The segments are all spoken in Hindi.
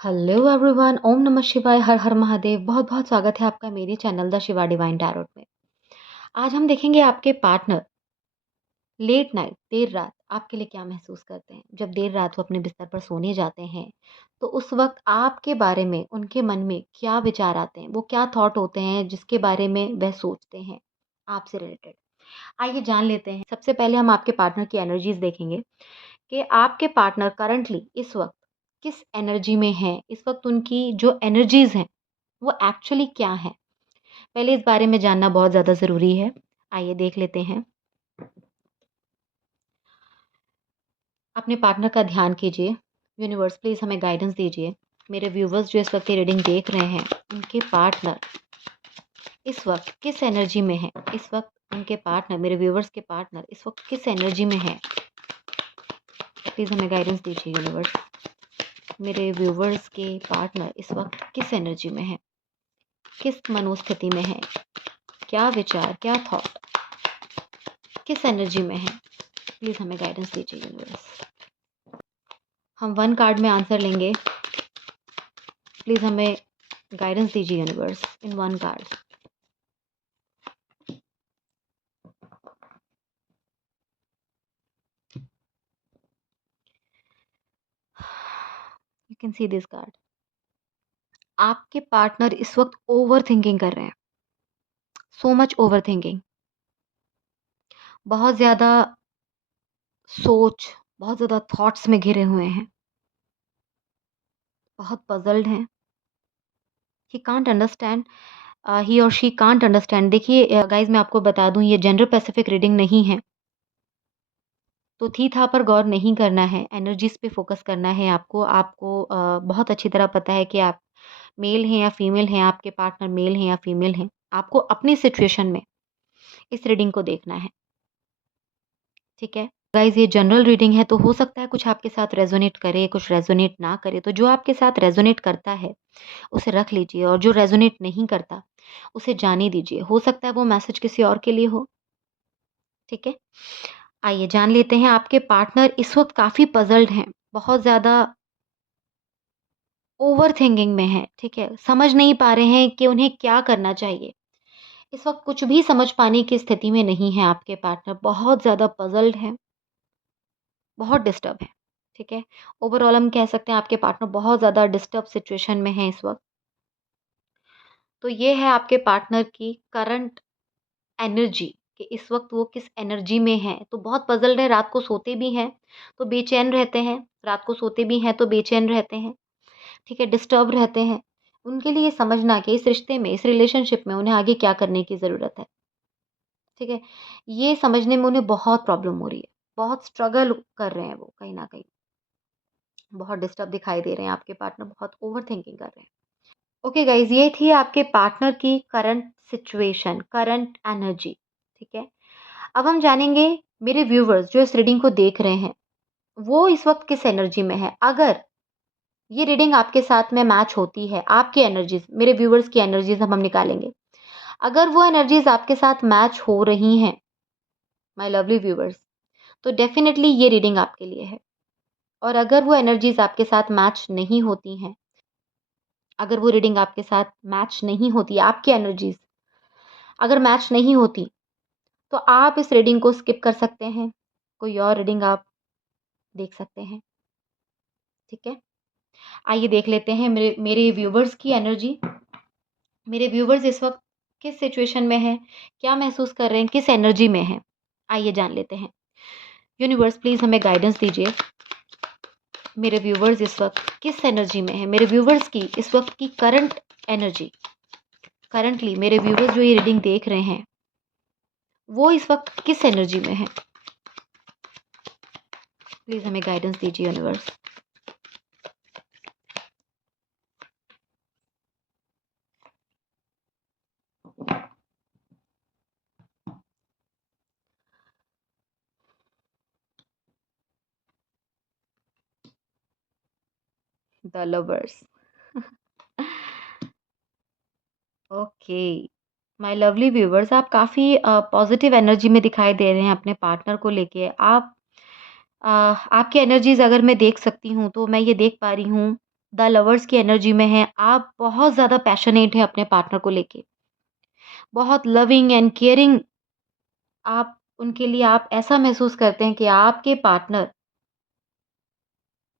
हेलो एवरीवन, ओम नमः शिवाय, हर हर महादेव। बहुत बहुत स्वागत है आपका मेरे channel the Shiva divine tarot में। आज हम देखेंगे आपके पार्टनर लेट नाइट, देर रात आपके लिए क्या महसूस करते हैं। जब देर रात वो अपने बिस्तर पर सोने जाते हैं तो उस वक्त आपके बारे में उनके मन में क्या विचार आते हैं, वो क्या थॉट होते हैं जिसके बारे में वह सोचते हैं आपसे रिलेटेड। आइए जान लेते हैं। सबसे पहले हम आपके पार्टनर की एनर्जीज देखेंगे कि आपके पार्टनर करंटली इस वक्त किस एनर्जी में है। इस वक्त उनकी जो एनर्जीज हैं वो एक्चुअली क्या है, पहले इस बारे में जानना बहुत ज़्यादा ज़रूरी है। आइए देख लेते हैं। अपने पार्टनर का ध्यान कीजिए। यूनिवर्स प्लीज़ हमें गाइडेंस दीजिए। मेरे व्यूवर्स जो इस वक्त ये रीडिंग देख रहे हैं, उनके पार्टनर इस वक्त किस एनर्जी में है। इस वक्त उनके पार्टनर, मेरे व्यूवर्स के पार्टनर इस वक्त किस एनर्जी में है, प्लीज़ हमें गाइडेंस दीजिए यूनिवर्स। मेरे व्यूवर्स के पार्टनर इस वक्त किस एनर्जी में है, किस मनोस्थिति में है, क्या विचार, क्या थॉट, किस एनर्जी में है, प्लीज़ हमें गाइडेंस दीजिए यूनिवर्स। हम 1 कार्ड में आंसर लेंगे। प्लीज़ हमें गाइडेंस दीजिए universe in 1 card. You can see this card. आपके पार्टनर इस वक्त ओवर थिंकिंग कर रहे हैं। So much over thinking. बहुत ज़्यादा सोच, बहुत ज़्यादा थॉट्स में घिरे हुए हैं। बहुत पजल्ड हैं। ही कांट अंडरस्टैंड, ही और शी कांट अंडरस्टैंड। देखिए गाइज, मैं आपको बता दूं, ये जेंडर स्पेसिफिक रीडिंग नहीं है, तो थी था पर गौर नहीं करना है। एनर्जीज पे फोकस करना है आपको। आपको बहुत अच्छी तरह पता है कि आप मेल हैं या फीमेल हैं, आपके पार्टनर मेल हैं या फीमेल हैं। आपको अपनी सिचुएशन में इस रीडिंग को देखना है, ठीक है गाइज। ये जनरल रीडिंग है, तो हो सकता है कुछ आपके साथ रेजोनेट करे, कुछ रेजोनेट ना करे। तो जो आपके साथ रेजोनेट करता है उसे रख लीजिए, और जो रेजोनेट नहीं करता उसे जाने दीजिए। हो सकता है वो मैसेज किसी और के लिए हो, ठीक है। आइए जान लेते हैं। आपके पार्टनर इस वक्त काफ़ी पजल्ड हैं, बहुत ज़्यादा ओवर थिंकिंग में है, ठीक है। समझ नहीं पा रहे हैं कि उन्हें क्या करना चाहिए। इस वक्त कुछ भी समझ पाने की स्थिति में नहीं है। आपके पार्टनर बहुत ज़्यादा पजल्ड है, बहुत डिस्टर्ब है, ठीक है। ओवरऑल हम कह सकते हैं आपके पार्टनर बहुत ज़्यादा डिस्टर्ब सिचुएशन में है इस वक्त। तो ये है आपके पार्टनर की करंट एनर्जी कि इस वक्त वो किस एनर्जी में है। तो बहुत पजल्ड है। रात को सोते भी हैं तो बेचैन रहते हैं, रात को सोते भी हैं तो बेचैन रहते हैं, ठीक है, डिस्टर्ब रहते हैं। उनके लिए ये समझना कि इस रिश्ते में, इस रिलेशनशिप में उन्हें आगे क्या करने की ज़रूरत है, ठीक है। ये समझने में उन्हें बहुत प्रॉब्लम हो रही है, बहुत स्ट्रगल कर रहे हैं वो कहीं न कहीं। बहुत डिस्टर्ब दिखाई दे रहे हैं आपके पार्टनर, बहुत ओवर थिंकिंग कर रहे हैं। ओके गाइज़, ये थी आपके पार्टनर की करंट सिचुएशन, करंट एनर्जी, ठीक है। अब हम जानेंगे मेरे व्यूवर्स जो इस रीडिंग को देख रहे हैं, वो इस वक़्त किस एनर्जी में है। अगर ये रीडिंग आपके साथ में मैच होती है, आपकी एनर्जीज़, मेरे व्यूवर्स की एनर्जीज़ अब हम निकालेंगे। अगर वो एनर्जीज़ आपके साथ मैच हो रही हैं, माय लवली व्यूवर्स, तो डेफ़िनिटली ये रीडिंग आपके लिए है। और अगर वो एनर्जीज़ आपके साथ मैच नहीं होती हैं, अगर वो रीडिंग आपके साथ मैच नहीं होती, आपकी एनर्जीज़ अगर मैच नहीं होती, तो आप इस रीडिंग को स्किप कर सकते हैं। कोई और रीडिंग आप देख सकते हैं, ठीक है। आइए देख लेते हैं मेरे मेरे व्यूवर्स की एनर्जी। मेरे व्यूवर्स इस वक्त किस सिचुएशन में हैं, क्या महसूस कर रहे हैं, किस एनर्जी में हैं, आइए जान लेते हैं। यूनिवर्स प्लीज़ हमें गाइडेंस दीजिए। मेरे व्यूवर्स इस वक्त किस एनर्जी में हैं, मेरे व्यूवर्स की इस वक्त की करंट एनर्जी। करंटली मेरे व्यूवर्स जो ये रीडिंग देख रहे हैं, वो इस वक्त किस एनर्जी में है, प्लीज़ हमें गाइडेंस दीजिए universe. The lovers. Okay my lovely viewers, आप काफ़ी पॉजिटिव एनर्जी में दिखाई दे रहे हैं अपने पार्टनर को लेके। आप आपकी एनर्जीज़ अगर मैं देख सकती हूँ तो मैं ये देख पा रही हूँ द लवर्स की एनर्जी में हैं, आप बहुत ज़्यादा पैशनेट हैं अपने पार्टनर को लेके, बहुत लविंग एंड केयरिंग आप उनके लिए आप ऐसा महसूस करते हैं कि आपके पार्टनर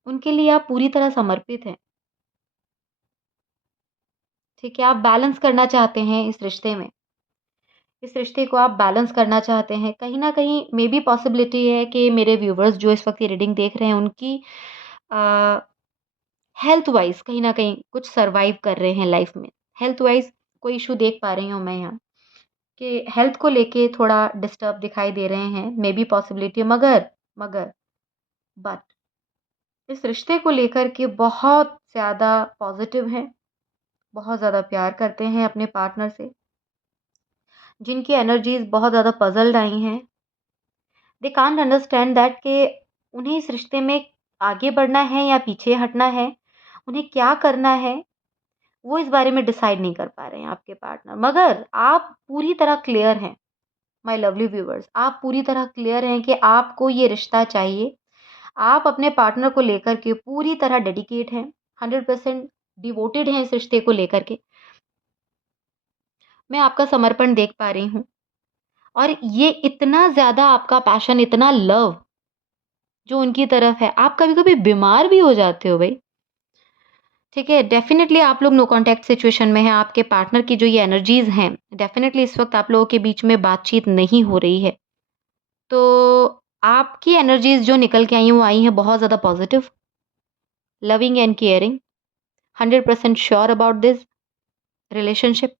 उनके लिए आप पूरी तरह समर्पित हैं, ठीक है? आप बैलेंस करना चाहते हैं इस रिश्ते में। इस रिश्ते को आप बैलेंस करना चाहते हैं। कहीं न कहीं मे बी पॉसिबिलिटी है कि मेरे व्यूअर्स जो इस वक़्त ये रीडिंग देख रहे हैं उनकी अ, हेल्थ वाइज़ कहीं न कहीं कुछ सर्वाइव कर रहे हैं लाइफ़ में। हेल्थ वाइज़ कोई इश्यू देख पा रही हूँ मैं यहाँ कि हेल्थ को लेके थोड़ा डिस्टर्ब दिखाई दे रहे हैं, मे बी पॉसिबिलिटी मगर बट इस रिश्ते को लेकर के बहुत ज़्यादा पॉज़िटिव हैं, बहुत ज़्यादा प्यार करते हैं अपने पार्टनर से, जिनकी एनर्जीज़ बहुत ज़्यादा पज़ल्ड आई हैं। दे कांट अंडरस्टैंड दैट कि उन्हें इस रिश्ते में आगे बढ़ना है या पीछे हटना है, उन्हें क्या करना है, वो इस बारे में डिसाइड नहीं कर पा रहे हैं आपके पार्टनर। मगर आप पूरी तरह क्लियर हैं, माय लवली व्यूअर्स, आप पूरी तरह क्लियर हैं कि आपको ये रिश्ता चाहिए। आप अपने पार्टनर को लेकर के पूरी तरह डेडिकेट हैं, 100% डिवोटेड हैं इस रिश्ते को लेकर के। मैं आपका समर्पण देख पा रही हूँ और ये इतना ज़्यादा आपका पैशन, इतना लव जो उनकी तरफ है, आप कभी-कभी बीमार भी हो जाते हो भई, ठीक है? डेफ़िनेटली आप लोग नो कॉन्टैक्ट सिचुएशन में हैं, आपके पार्टनर की जो ये एनर्जीज़ हैं, डेफ़िनेटली इस वक़्त आप लोगों के बीच में बातचीत नहीं हो रही है। तो आपकी एनर्जीज़ जो निकल के आई हैं, वो आई हैं बहुत ज़्यादा positive, loving and caring, 100% sure about this relationship,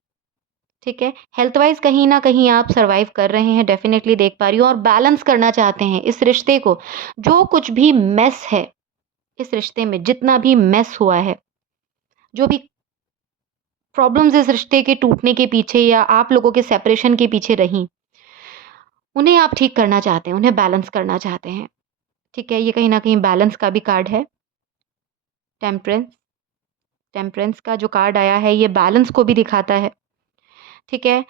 ठीक है? हेल्थ वाइज़ कहीं न कहीं आप सर्वाइव कर रहे हैं, डेफ़िनेटली देख पा रही हूँ और बैलेंस करना चाहते हैं इस रिश्ते को। जो कुछ भी मेस है, इस रिश्ते में जितना भी मेस हुआ है, जो भी प्रॉब्लम्स इस रिश्ते के टूटने के पीछे या आप लोगों के सेपरेशन के पीछे रहीं, उन्हें आप ठीक करना चाहते हैं, उन्हें बैलेंस करना चाहते हैं, ठीक है? ये कहीं न कहीं बैलेंस का भी कार्ड है, टेम्परेंस टेम्परेंस का जो कार्ड आया है, ये बैलेंस को भी दिखाता है, ठीक है?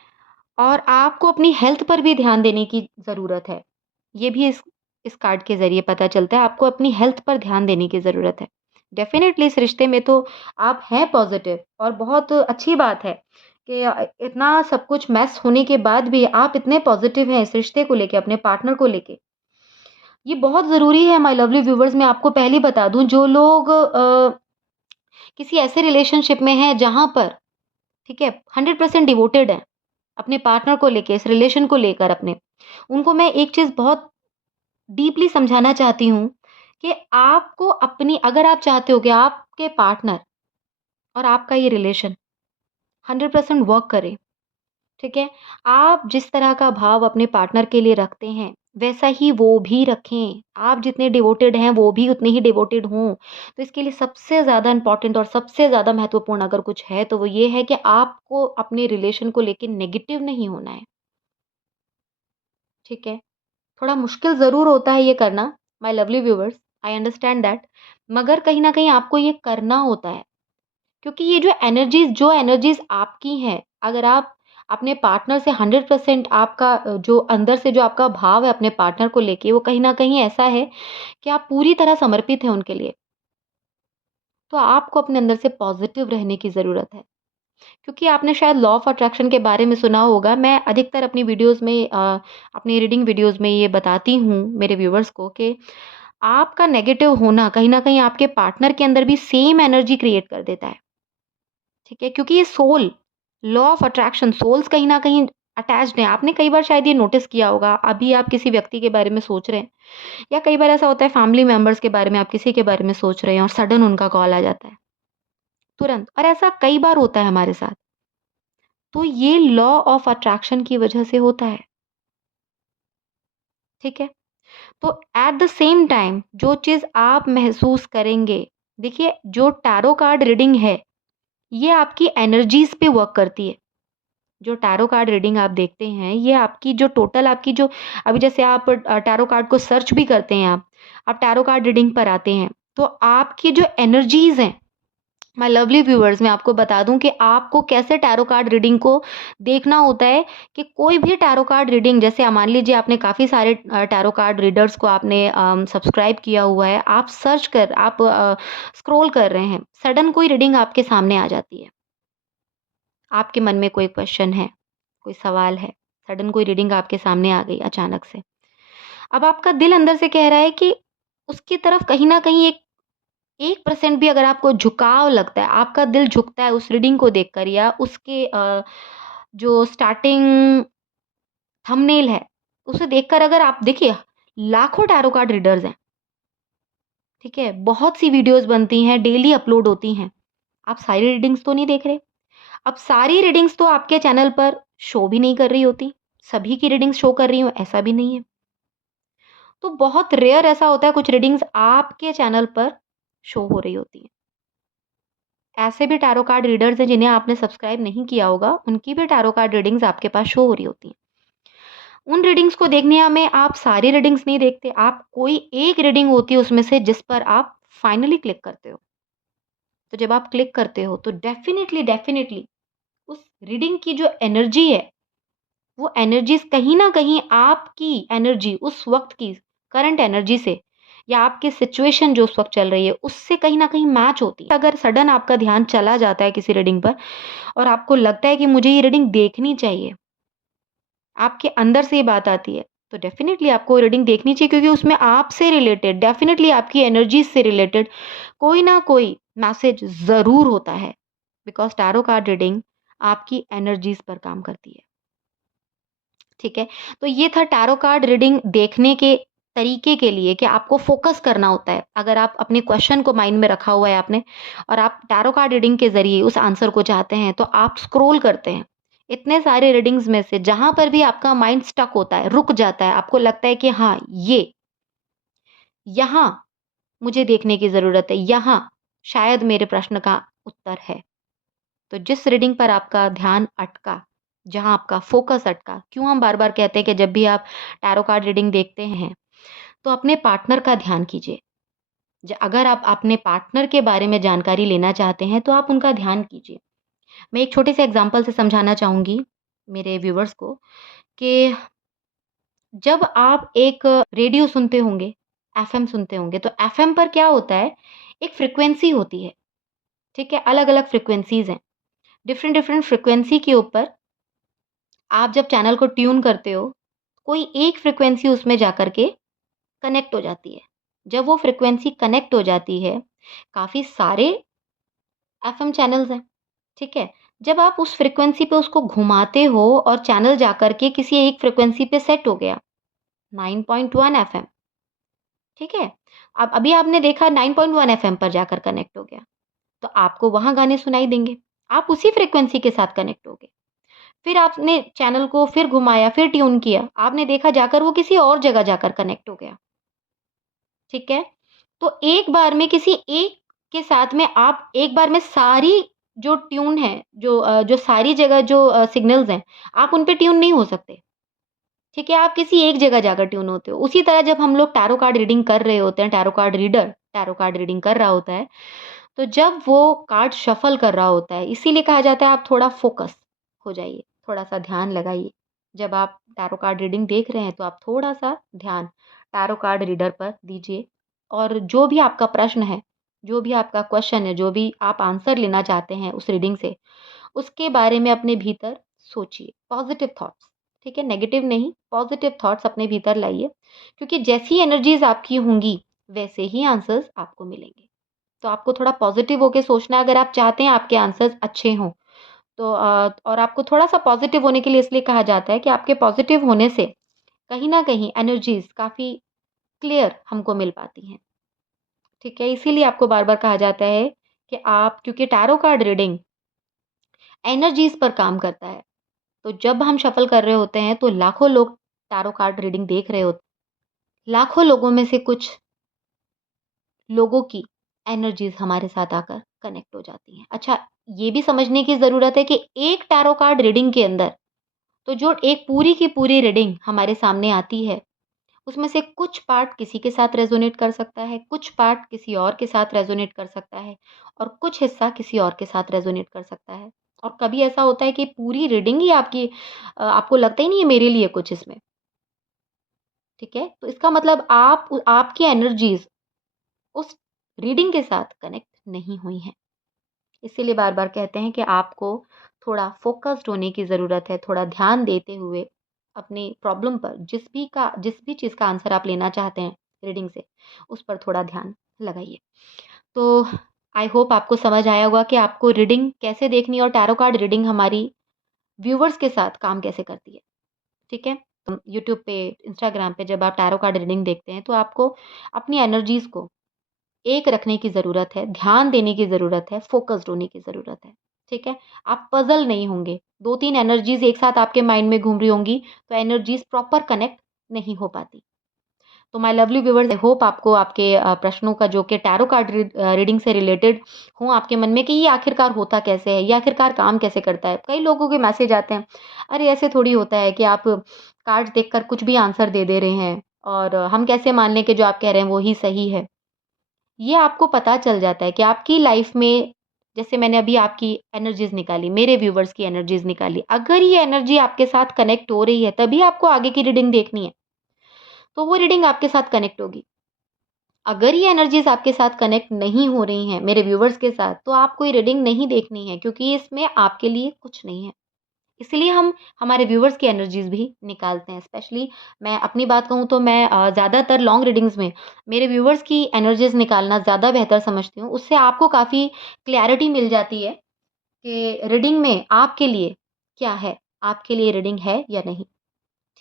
और आपको अपनी हेल्थ पर भी ध्यान देने की ज़रूरत है। ये भी इस कार्ड के ज़रिए पता चलता है, आपको अपनी हेल्थ पर ध्यान देने की ज़रूरत है। डेफ़िनेटली इस रिश्ते में तो आप हैं पॉज़िटिव और बहुत अच्छी बात है कि इतना सब कुछ मेस होने के बाद भी आप इतने पॉज़िटिव हैं इस रिश्ते को लेके, अपने पार्टनर को लेके। ये बहुत ज़रूरी है माय लवली व्यूअर्स, मैं आपको पहले ही बता दूँ जो लोग किसी ऐसे रिलेशनशिप में हैं जहाँ पर ठीक है 100% डिवोटेड हैं अपने पार्टनर को लेके, इस रिलेशन को लेकर अपने, उनको मैं एक चीज़ बहुत डीपली समझाना चाहती हूँ कि आपको अपनी अगर आप चाहते हो कि आपके पार्टनर और आपका ये रिलेशन 100% वर्क करे, ठीक है? आप जिस तरह का भाव अपने पार्टनर के लिए रखते हैं, वैसा ही वो भी रखें। आप जितने डिवोटेड हैं, वो भी उतने ही डिवोटेड हों। तो इसके लिए सबसे ज़्यादा इम्पोर्टेंट और सबसे ज़्यादा महत्वपूर्ण अगर कुछ है, तो वो ये है कि आपको अपने रिलेशन को लेके नेगेटिव नहीं होना है, ठीक है? थोड़ा मुश्किल ज़रूर होता है ये करना, my lovely viewers, I understand that, मगर कहीं न कहीं आपको ये करना होता है। क्योंकि ये जो एनर्जीज़ आपकी हैं, अगर आप अपने पार्टनर से 100% आपका जो अंदर से जो आपका भाव है अपने पार्टनर को लेके, वो कहीं न कहीं ऐसा है कि आप पूरी तरह समर्पित हैं उनके लिए। तो आपको अपने अंदर से पॉज़िटिव रहने की ज़रूरत है। क्योंकि आपने शायद लॉ ऑफ अट्रैक्शन के बारे में सुना होगा। मैं अधिकतर अपनी वीडियोज़ में अपनी रीडिंग वीडियोज़ में ये बताती हूँ मेरे व्यूअर्स को कि आपका नेगेटिव होना कहीं न कहीं आपके पार्टनर के अंदर भी सेम एनर्जी क्रिएट कर देता है। ठीक है? क्योंकि ये लॉ ऑफ अट्रैक्शन सोल्स कहीं न कहीं अटैच्ड हैं। आपने कई बार शायद ये नोटिस किया होगा, अभी आप किसी व्यक्ति के बारे में सोच रहे हैं या कई बार ऐसा होता है फैमिली मेंबर्स के बारे में आप किसी के बारे में सोच रहे हैं और सडन उनका कॉल आ जाता है, तुरंत और ऐसा कई बार होता है हमारे साथ। तो ये लॉ ऑफ अट्रैक्शन की वजह से होता है, ठीक है? तो एट द सेम टाइम जो चीज़ आप महसूस करेंगे देखिए जो टैरो कार्ड रीडिंग है, ये आपकी एनर्जीज़ पे वर्क करती है। जो टैरो कार्ड रीडिंग आप देखते हैं, ये आपकी जो टोटल आपकी जो अभी जैसे आप टैरो कार्ड को सर्च भी करते हैं आप टैरो कार्ड रीडिंग पर आते हैं, तो आपकी जो एनर्जीज़ हैं, माय लवली व्यूअर्स, मैं आपको बता दूँ कि आपको कैसे टैरो कार्ड रीडिंग को देखना होता है कि कोई भी टैरो कार्ड रीडिंग, जैसे मान लीजिए आपने काफ़ी सारे टैरो कार्ड रीडर्स को आपने सब्सक्राइब किया हुआ है, आप स्क्रॉल कर रहे हैं, सडन कोई रीडिंग आपके सामने आ जाती है। आपके मन में कोई क्वेश्चन है, कोई सवाल है, सडन कोई रीडिंग आपके सामने आ गई अचानक से। अब आपका दिल अंदर से कह रहा है कि उसकी तरफ कहीं न कहीं एक 1% भी अगर आपको झुकाव लगता है, आपका दिल झुकता है उस रीडिंग को देखकर या उसके जो स्टार्टिंग थंबनेल है, उसे देखकर अगर आप देखिए, लाखों टैरो कार्ड रीडर्स हैं, ठीक है? बहुत सी वीडियोज़ बनती हैं, डेली अपलोड होती हैं। आप सारी रीडिंग्स तो नहीं देख रहे। अब सारी रीडिंग्स तो आपके चैनल पर शो भी नहीं कर रही होती, सभी की रीडिंग्स शो कर रही हों, ऐसा भी नहीं है। तो बहुत रेयर ऐसा होता है कुछ रीडिंग्स आपके चैनल पर शो हो रही होती हैं। ऐसे भी टैरो कार्ड रीडर्स हैं जिन्हें आपने सब्सक्राइब नहीं किया होगा, उनकी भी टैरो कार्ड रीडिंग्स आपके पास शो हो रही होती हैं। उन रीडिंग्स को देखने में आप सारी रीडिंग्स नहीं देखते, आप कोई एक रीडिंग होती है उसमें से जिस पर आप फाइनली क्लिक करते हो। तो जब आप क्लिक करते हो तो डेफ़िनिटली उस रीडिंग की जो एनर्जी है, वो एनर्जीज़ कहीं न कहीं आपकी एनर्जी उस वक़्त की करंट एनर्जी से या आपकी सिचुएशन जो उस वक़्त चल रही है, उससे कहीं न कहीं मैच होती है। अगर सडन आपका ध्यान चला जाता है किसी रीडिंग पर और आपको लगता है कि मुझे ये रीडिंग देखनी चाहिए, आपके अंदर से ये बात आती है, तो डेफ़िनिटली आपको रीडिंग देखनी चाहिए क्योंकि उसमें आपसे रिलेटेड, डेफ़िनिटली आपकी एनर्जीज़ से रिलेटेड कोई ना कोई मैसेज ज़रूर होता है। बिकॉज़ टैरो कार्ड रीडिंग आपकी एनर्जीज़ पर काम करती है। ठीक है? तो ये था टैरो कार्ड रीडिंग देखने के तरीके के लिए कि आपको फ़ोकस करना होता है। अगर आप अपने क्वेश्चन को माइंड में रखा हुआ है आपने और आप टैरो कार्ड रीडिंग के ज़रिए उस आंसर को चाहते हैं, तो आप स्क्रॉल करते हैं। इतने सारे रीडिंग्स में से जहाँ पर भी आपका माइंड स्टक होता है, रुक जाता है, आपको लगता है कि हाँ, यहाँ मुझे देखने की ज़रूरत है, यहाँ शायद मेरे प्रश्न का उत्तर है। तो जिस रीडिंग पर आपका ध्यान अटका, जहाँ आपका फ़ोकस अटका, क्यों हम बार-बार कहते हैं कि जब भी आप टैरो कार्ड रीडिंग देखते हैं, तो अपने पार्टनर का ध्यान कीजिए। अगर आप अपने पार्टनर के बारे में जानकारी लेना चाहते हैं, तो आप उनका ध्यान कीजिए। मैं एक छोटे से एग्ज़ाम्पल से समझाना चाहूँगी मेरे व्यूअर्स को कि जब आप एक रेडियो सुनते होंगे, एफ़एम सुनते होंगे, तो एफ़एम पर क्या होता है, एक फ्रीक्वेंसी होती है, ठीक है? अलग-अलग फ्रीक्वेंसीज़ हैं। डिफ़रेंट फ्रीक्वेंसी के ऊपर आप जब चैनल को ट्यून करते हो, कोई एक फ्रीक्वेंसी उसमें जाकर के कनेक्ट हो जाती है। जब वो फ्रीक्वेंसी कनेक्ट हो जाती है, काफ़ी सारे एफ़एम चैनल्स हैं, ठीक है? जब आप उस फ्रीक्वेंसी पे उसको घुमाते हो और चैनल जाकर के किसी एक फ्रीक्वेंसी पे सेट हो गया, 9.1 एफ़एम, ठीक है? अब अभी आपने देखा 9.1 एफ़एम पर जाकर कनेक्ट हो गया, तो आपको वहाँ गाने सुनाई देंगे। आप उसी फ्रीक्वेंसी के साथ कनेक्ट हो गए। फिर आपने चैनल को फिर घुमाया, फिर ट्यून किया, आपने देखा जाकर वो किसी और जगह जाकर कनेक्ट हो गया, ठीक है? तो एक बार में किसी एक के साथ में आप एक बार में सारी जो ट्यून है, जो सारी जगह जो सिग्नल्स हैं, आप उन पे ट्यून नहीं हो सकते, ठीक है? आप किसी एक जगह जाकर ट्यून होते हो। उसी तरह जब हम लोग टैरो कार्ड रीडिंग कर रहे होते हैं, tarot card reader tarot card reading कर रहा होता है, तो जब वो कार्ड शफ़ल कर रहा होता है, इसीलिए कहा जाता है आप थोड़ा फ़ोकस हो जाइए, थोड़ा-सा ध्यान लगाइए। जब आप टैरो कार्ड रीडिंग देख रहे हैं, तो आप थोड़ा-सा ध्यान टैरो कार्ड रीडर पर दीजिए और जो भी आपका प्रश्न है, जो भी आपका क्वेश्चन है, जो भी आप आंसर लेना चाहते हैं उस रीडिंग से, उसके बारे में अपने भीतर सोचिए, पॉज़िटिव थॉट्स, ठीक है? नेगेटिव नहीं, पॉज़िटिव थॉट्स अपने भीतर लाइए, क्योंकि जैसी एनर्जीज़ आपकी होंगी, वैसे ही आंसर्स आपको मिलेंगे। तो आपको थोड़ा पॉज़िटिव होके सोचना है अगर आप चाहते हैं आपके आंसर्स अच्छे हों। तो और आपको थोड़ा-सा पॉज़िटिव होने के लिए इसलिए कहा जाता है कि आपके पॉज़िटिव होने से कहीं न कहीं एनर्जीज़ काफ़ी क्लियर हमको मिल पाती हैं, ठीक है? इसीलिए आपको बार-बार कहा जाता है कि आप क्योंकि टैरो कार्ड रीडिंग एनर्जीज़ पर काम करता है। तो जब हम शफ़ल कर रहे होते हैं तो लाखों लोग टैरो कार्ड रीडिंग देख रहे होते हैं। लाखों लोगों में से कुछ लोगों की एनर्जीज़ हमारे साथ आकर कनेक्ट हो जाती हैं। अच्छा, ये भी समझने की ज़रूरत है कि एक टैरो कार्ड रीडिंग के अंदर तो जो एक पूरी की पूरी रीडिंग हमारे सामने आती है, उसमें से कुछ पार्ट किसी के साथ रेज़ोनेट कर सकता है, कुछ पार्ट किसी और के साथ रेज़ोनेट कर सकता है और कुछ हिस्सा किसी और के साथ रेज़ोनेट कर सकता है। और कभी ऐसा होता है कि पूरी रीडिंग ही आपको लगता ही नहीं है मेरे लिए कुछ इसमें, ठीक है? तो इसका मतलब आपकी एनर्जीज़ उस रीडिंग के साथ कनेक्ट नहीं हुई हैं। इसीलिए बार-बार कहते हैं कि आपको थोड़ा फ़ोकस्ड होने की ज़रूरत है, थोड़ा ध्यान देते हुए अपनी प्रॉब्लम पर जिस भी चीज़ का आंसर आप लेना चाहते हैं रीडिंग से, उस पर थोड़ा ध्यान लगाइए। तो आई होप आपको समझ आया होगा कि आपको रीडिंग कैसे देखनी है और टैरो कार्ड रीडिंग हमारी व्यूअर्स के साथ काम कैसे करती है, ठीक है? यूट्यूब पे, इंस्टाग्राम पे जब आप टैरो कार्ड रीडिंग देखते हैं, तो आपको अपनी एनर्जीज़ को एक रखने की ज़रूरत है, ध्यान देने की ज़रूरत है, फ़ोकस्ड होने की ज़रूरत है, ठीक है? आप पज़ल नहीं होंगे, 2-3 एनर्जीज़ एक साथ आपके माइंड में घूम रही होंगी, तो एनर्जीज़ प्रॉपर कनेक्ट नहीं हो पाती। तो my lovely viewers, I hope आपको आपके प्रश्नों का जो कि टैरो कार्ड रीडिंग से रिलेटेड हों आपके मन में कि ये आखिरकार होता कैसे है? ये आखिरकार काम कैसे करता है? कई लोगों के मैसेज आते हैं, "अरे! ऐसे थोड़ी होता है कि आप कार्ड्स देखकर कुछ भी आंसर दे दे रहे हैं और हम कैसे मान लें कि जो आप कह रहे हैं वो ही सही है?" ये आपको पता चल जाता है कि आपकी लाइफ में जैसे मैंने अभी आपकी एनर्जीज़ निकाली, मेरे व्यूअर्स की एनर्जीज़ निकाली। अगर ये एनर्जी आपके साथ कनेक्ट हो रही है, तभी आपको आगे की रीडिंग देखनी है, तो वो रीडिंग आपके साथ कनेक्ट होगी। अगर ये एनर्जीज़ आपके साथ कनेक्ट नहीं हो रही हैं, मेरे व्यूअर्स के साथ, तो आपको ये रीडिंग नहीं देखनी है क्योंकि इसमें आपके लिए कुछ नहीं है। इसलिए हम हमारे व्यूअर्स की एनर्जीज़ भी निकालते हैं। स्पेशली मैं अपनी बात कहूँ तो मैं ज़्यादातर लॉन्ग रीडिंग्स में मेरे व्यूअर्स की एनर्जीज़ निकालना ज़्यादा बेहतर समझती हूँ। उससे आपको काफ़ी क्लैरिटी मिल जाती है कि रीडिंग में आपके लिए क्या है? आपके लिए रीडिंग है या नहीं?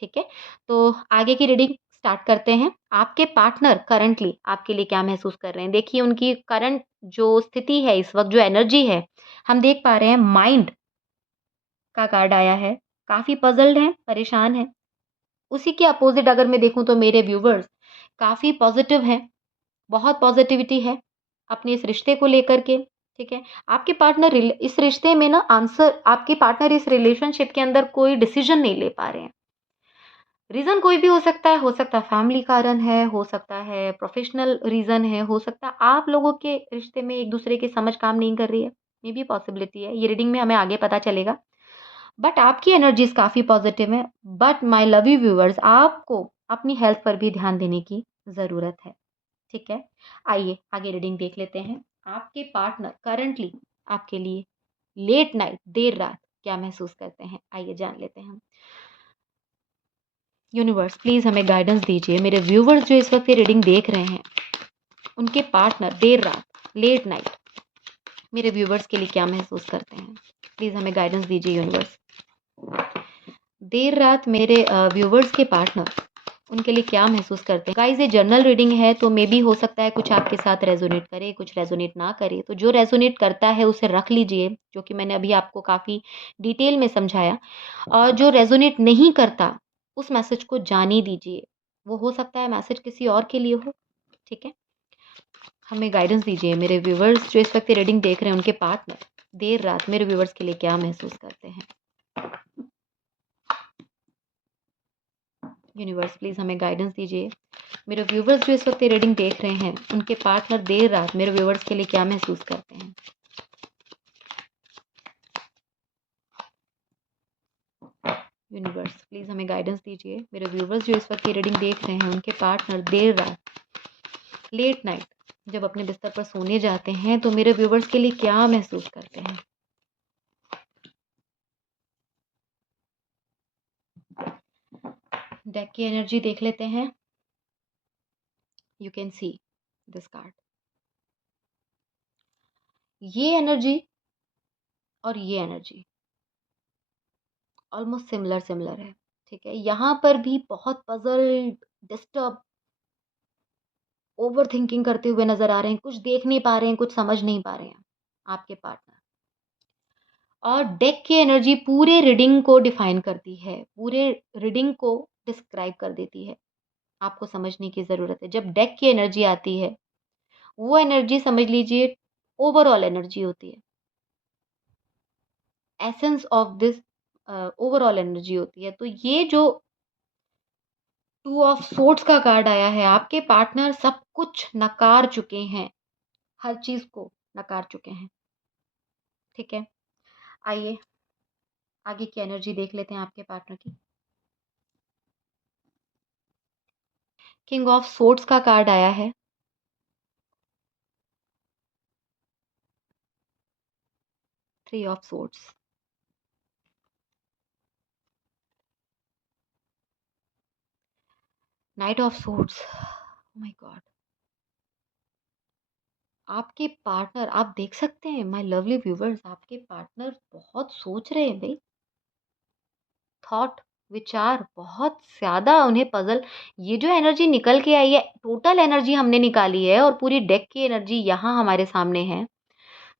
ठीक है? तो आगे की रीडिंग स्टार्ट करते हैं। आपके पार्टनर करंटली आपके लिए क्या महसूस कर रहे हैं? देखिए उनकी करंट जो स्थिति है इस वक़्त जो एनर्जी है, हम देख पा रहे हैं माइंड का कार्ड आया है। काफ़ी पज़ल्ड हैं, परेशान हैं। उसी के अपोज़िट अगर मैं देखूँ तो मेरे व्यूअर्स काफ़ी पॉज़िटिव हैं, बहुत पॉज़िटिविटी है अपने इस रिश्ते को लेकर के, ठीक है? आपके पार्टनर इस रिश्ते में ना आपके पार्टनर इस रिलेशनशिप के अंदर कोई डिसीज़न नहीं ले पा रहे हैं। रीज़न कोई भी हो सकता है फैमिली कारण है, हो सकता है प्रोफ़ेशनल रीज़न है, हो सकता है आप लोगों के रिश्ते में एक-दूसरे की समझ काम नहीं कर रही है। ये भी पॉसिबिलिटी है, ये रीडिंग में हमें आगे पता चलेगा। बट आपकी एनर्जीज़ काफ़ी पॉज़िटिव हैं, बट माय लवी व्यूअर्स आपको अपनी हेल्थ पर भी ध्यान देने की ज़रूरत है, ठीक है? आइए आगे रीडिंग देख लेते हैं। आपके पार्टनर करंटली आपके लिए लेट नाइट देर रात क्या महसूस करते हैं? आइए जान लेते हैं हम। यूनिवर्स प्लीज़ हमें गाइडेंस दीजिए। मेरे व्यूअर्स जो इस वक़्त ये रीडिंग देख रहे हैं, उनके पार्टनर देर रात, लेट नाइट मेरे व्यूअर्स के लिए क्या महसूस करते हैं? प्लीज़ हमें गाइडेंस दीजिए यूनिवर्स। देर रात मेरे व्यूअर्स के पार्टनर उनके लिए क्या महसूस करते हैं? गाइज़ ये जर्नल रीडिंग है तो मे बी हो सकता है कुछ आपके साथ रेज़ोनेट करे, कुछ रेज़ोनेट ना करे। तो जो रेज़ोनेट करता है उसे रख लीजिए, जो कि मैंने अभी आपको काफ़ी डिटेल में समझाया। और जो रेज़ोनेट नहीं करता, उस मैसेज को जाने दीजिए। वो हो सकता है मैसेज किसी और के लिए हो, ठीक है? हमें गाइडेंस दीजिए। मेरे व्यूअर्स जो इस वक़्त ये रीडिंग देख रहे हैं उनके पार्टनर देर रात मेरे व्यूअर्स के लिए क्या महसूस करते हैं? यूनिवर्स प्लीज़ हमें गाइडेंस दीजिए। मेरे व्यूवर्स जो इस वक्त ये रीडिंग देख रहे हैं, उनके पार्टनर देर रात मेरे व्यूवर्स के लिए क्या महसूस करते हैं? यूनिवर्स प्लीज़ हमें गाइडेंस दीजिए। मेरे व्यूवर्स जो इस वक्त ये रीडिंग देख रहे हैं, उनके पार्टनर देर रात, लेट नाइट जब अपने बिस्तर पर सोने जाते हैं, तो मेरे व्यूवर्स के लिए क्या महसूस करते हैं? डेक की एनर्जी देख लेते हैं। You can see this card. ये एनर्जी और ये एनर्जी ऑलमोस्ट सिमिलर सिमिलर है, ठीक है? यहाँ पर भी बहुत पज़ल्ड, डिस्टर्ब, ओवरथिंकिंग करते हुए नज़र आ रहे हैं, कुछ देख नहीं पा रहे हैं, कुछ समझ नहीं पा रहे हैं, आपके पार्टनर। और डेक की एनर्जी पूरे रीडिंग को डिफ़ाइन करती है, पूरे रीडिंग को डिस्क्राइब कर देती है, आपको समझने की ज़रूरत है। जब डेक की एनर्जी आती है, वो एनर्जी समझ लीजिए ओवरऑल एनर्जी होती है, essence of this overall energy होती है। तो ये जो टू ऑफ सोर्ड्स का कार्ड आया है। आपके पार्टनर सब कुछ नकार चुके हैं, हर चीज़ को नकार चुके हैं, ठीक है? आइए आगे की एनर्जी देख लेते हैं आपके पार्टनर की। किंग ऑफ सोर्ड्स का कार्ड आया है। Three of swords, night of swords. Oh my God! आपके पार्टनर, आप देख सकते हैं माय लवली व्यूअर्स, आपके पार्टनर बहुत सोच रहे हैं भई। थॉट, विचार बहुत ज़्यादा उन्हें पज़ल, ये जो एनर्जी निकल के आई है, टोटल एनर्जी हमने निकाली है और पूरी डेक की एनर्जी यहाँ हमारे सामने है।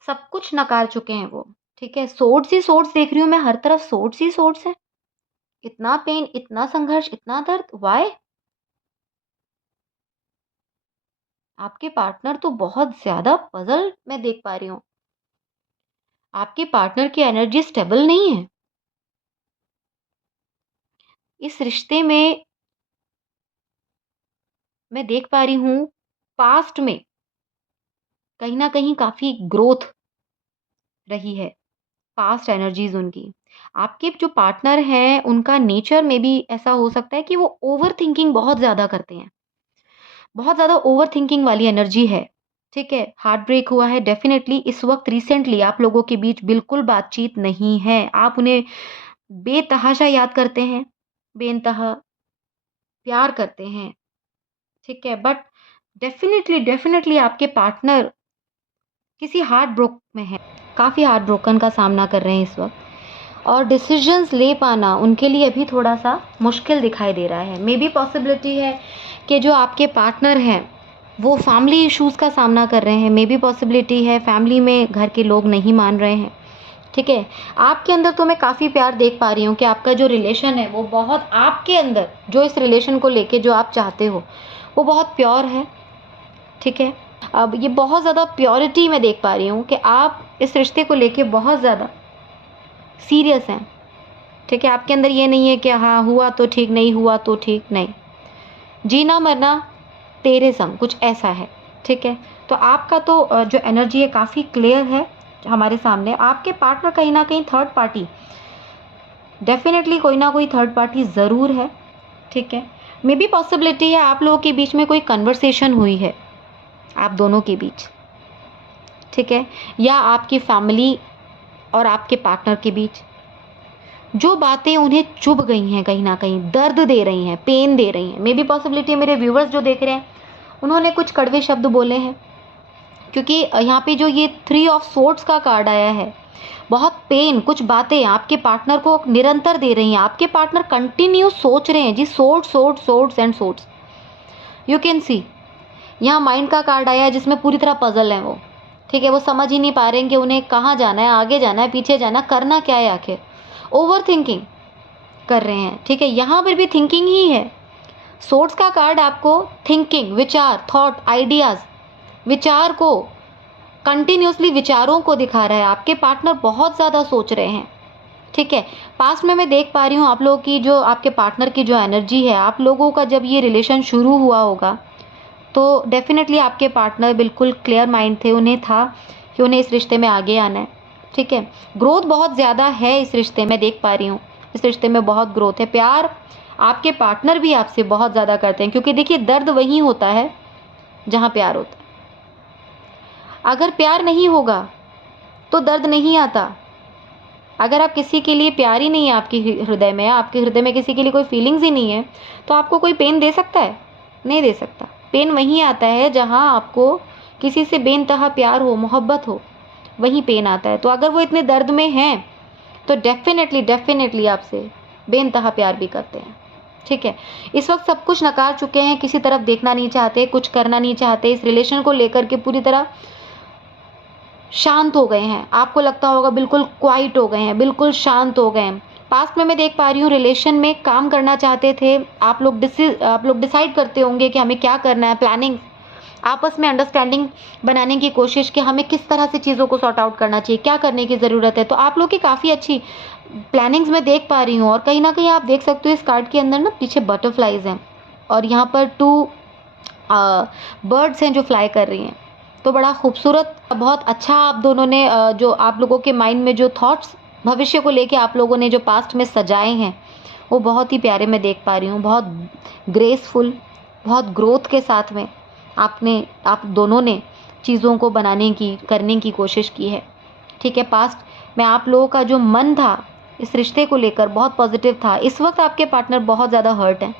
सब कुछ नकार चुके हैं वो, ठीक है? सोर्ड्स ही सोर्ड्स देख रही हूँ मैं, हर तरफ सोर्ड्स ही सोर्ड्स हैं। इतना पेन, इतना संघर्ष, इतना दर्द, व्हाय? आपके पार्टनर तो बहुत ज़्यादा पज़ल मैं देख पा रही हूँ। आपके पार्टनर की एनर्जी स्टेबल नहीं है। इस रिश्ते में मैं देख पा रही हूँ, पास्ट में कहीं न कहीं काफ़ी ग्रोथ रही है, पास्ट एनर्जीज़ उनकी। आपके जो पार्टनर हैं, उनका नेचर में भी ऐसा हो सकता है कि वो ओवरथिंकिंग बहुत ज़्यादा करते हैं। बहुत ज़्यादा ओवरथिंकिंग वाली एनर्जी है, ठीक है? हार्ट ब्रेक हुआ है डेफ़िनेटली इस वक़्त रिसेंटली आप लोगों के बीच बिल्कुल बातचीत नहीं है। आप उन्हें बेतहाशा याद करते हैं, बेइंतहा प्यार करते हैं, ठीक है? बट डेफ़िनेटली आपके पार्टनर किसी हार्ट ब्रोक में हैं, काफ़ी हार्ट ब्रोकन का सामना कर रहे हैं इस वक़्त और डिसीज़न्स ले पाना उनके लिए अभी थोड़ा-सा मुश्किल दिखाई दे रहा है। मेबी पॉसिबिलिटी है कि जो आपके पार्टनर हैं, वो फैमिली इश्यूज़ का सामना कर रहे हैं। मेबी पॉसिबिलिटी है फैमिली में घर के लोग नहीं मान रहे हैं, ठीक है? आपके अंदर तो मैं काफ़ी प्यार देख पा रही हूँ कि आपका जो रिलेशन है, वो बहुत आपके अंदर जो इस रिलेशन को लेके जो आप चाहते हो, वो बहुत प्योर है, ठीक है? अब ये बहुत ज़्यादा प्योरिटी मैं देख पा रही हूँ कि आप इस रिश्ते को लेके बहुत ज़्यादा सीरियस हैं, ठीक है? आपके अंदर ये नहीं है कि हाँ, हुआ तो ठीक, नहीं हुआ तो ठीक, नहीं। जीना मरना तेरे संग, कुछ ऐसा है, ठीक है? तो आपका तो जो एनर्जी है काफ़ी क्लियर है हमारे सामने। आपके पार्टनर कहीं न कहीं थर्ड पार्टी, डेफ़िनेटली कोई ना कोई थर्ड पार्टी ज़रूर है, ठीक है? मेबी पॉसिबिलिटी है आप लोगों के बीच में कोई कन्वर्सेशन हुई है, आप दोनों के बीच, ठीक है? या आपकी फैमिली और आपके पार्टनर के बीच जो बातें उन्हें चुभ गई हैं कहीं न कहीं, दर्द दे रही हैं, पेन दे रही हैं। मेबी पॉसिबिलिटी है मेरे व्यूअर्स जो देख रहे हैं, उन्होंने कुछ कड़वे शब्द बोले हैं। क्योंकि यहाँ पे जो ये थ्री ऑफ सोर्ड्स का कार्ड आया है, बहुत पेन, कुछ बातें आपके पार्टनर को निरंतर दे रही हैं। आपके पार्टनर कंटिन्यू सोच रहे हैं जी, swords and swords. You can see यहाँ माइंड का कार्ड आया है जिसमें पूरी तरह पज़ल है वो, ठीक है? वो समझ ही नहीं पा रहे हैं कि उन्हें कहाँ जाना है, आगे जाना है, पीछे जाना है, करना क्या है आखिर? ओवरथिंकिंग कर रहे हैं, ठीक है? यहाँ पर भी थिंकिंग ही है। सोर्ड्स का कार्ड आपको थिंकिंग, विचार, थॉट, आइडियाज़, विचार को कंटिन्यूअसली विचारों को दिखा रहा है। आपके पार्टनर बहुत ज़्यादा सोच रहे हैं, ठीक है? पास्ट में मैं देख पा रही हूँ आप लोगों की जो आपके पार्टनर की जो एनर्जी है, आप लोगों का जब ये रिलेशन शुरू हुआ होगा, तो डेफ़िनेटली आपके पार्टनर बिल्कुल क्लियर माइंड थे। उन्हें था कि उन्हें इस रिश्ते में आगे आना है, ठीक है? ग्रोथ बहुत ज़्यादा है इस रिश्ते में, देख पा रही हूँ। इस रिश्ते में बहुत ग्रोथ है। प्यार आपके पार्टनर भी आपसे बहुत ज़्यादा करते हैं क्योंकि देखिए दर्द वहीं होता है जहाँ प्यार होता है। अगर प्यार नहीं होगा तो दर्द नहीं आता। अगर आप किसी के लिए प्यार ही नहीं है आपके हृदय में, आपके हृदय में किसी के लिए कोई फीलिंग्स ही नहीं है, तो आपको कोई पेन दे सकता है? नहीं दे सकता। पेन वहीं आता है जहाँ आपको किसी से बेइंतहा प्यार हो, मोहब्बत हो, वहीं पेन आता है। तो अगर वो इतने दर्द में हैं, तो डेफ़िनेटली आपसे बेइंतहा प्यार भी करते हैं, ठीक है? इस वक़्त सब कुछ नकार चुके हैं, किसी तरफ देखना नहीं चाहते, कुछ करना नहीं चाहते, इस रिलेशन को लेकर के पूरी तरह शांत हो गए हैं। आपको लगता होगा बिल्कुल क्वाइट हो गए हैं, बिल्कुल शांत हो गए हैं। पास्ट में मैं देख पा रही हूँ रिलेशन में काम करना चाहते थे। आप लोग डिसाइड करते होंगे कि हमें क्या करना है, प्लानिंग, आपस में अंडरस्टैंडिंग बनाने की कोशिश कि हमें किस तरह से चीज़ों को सॉर्ट आउट करना चाहिए, क्या करने की ज़रूरत है। तो आप लोग की काफ़ी अच्छी प्लानिंग्स मैं देख पा रही हूँ और कहीं न कहीं आप देख सकते हो इस कार्ड के अंदर ना पीछे बटरफ्लाइज़ हैं। और यहाँ पर 2 बर्ड्स हैं जो फ्लाई कर रही हैं। तो बड़ा खूबसूरत, बहुत अच्छा आप दोनों ने जो आप लोगों के माइंड में जो थॉट्स भविष्य को लेके आप लोगों ने जो पास्ट में सजाए हैं, वो बहुत ही प्यारे मैं देख पा रही हूँ। बहुत ग्रेसफुल, बहुत ग्रोथ के साथ में आप दोनों ने चीज़ों को करने की कोशिश की है। ठीक है, पास्ट में आप लोगों का जो मन था इस रिश्ते को लेकर बहुत पॉजिटिव था। इस वक्त आपके पार्टनर बहुत ज़्यादा हर्ट हैं,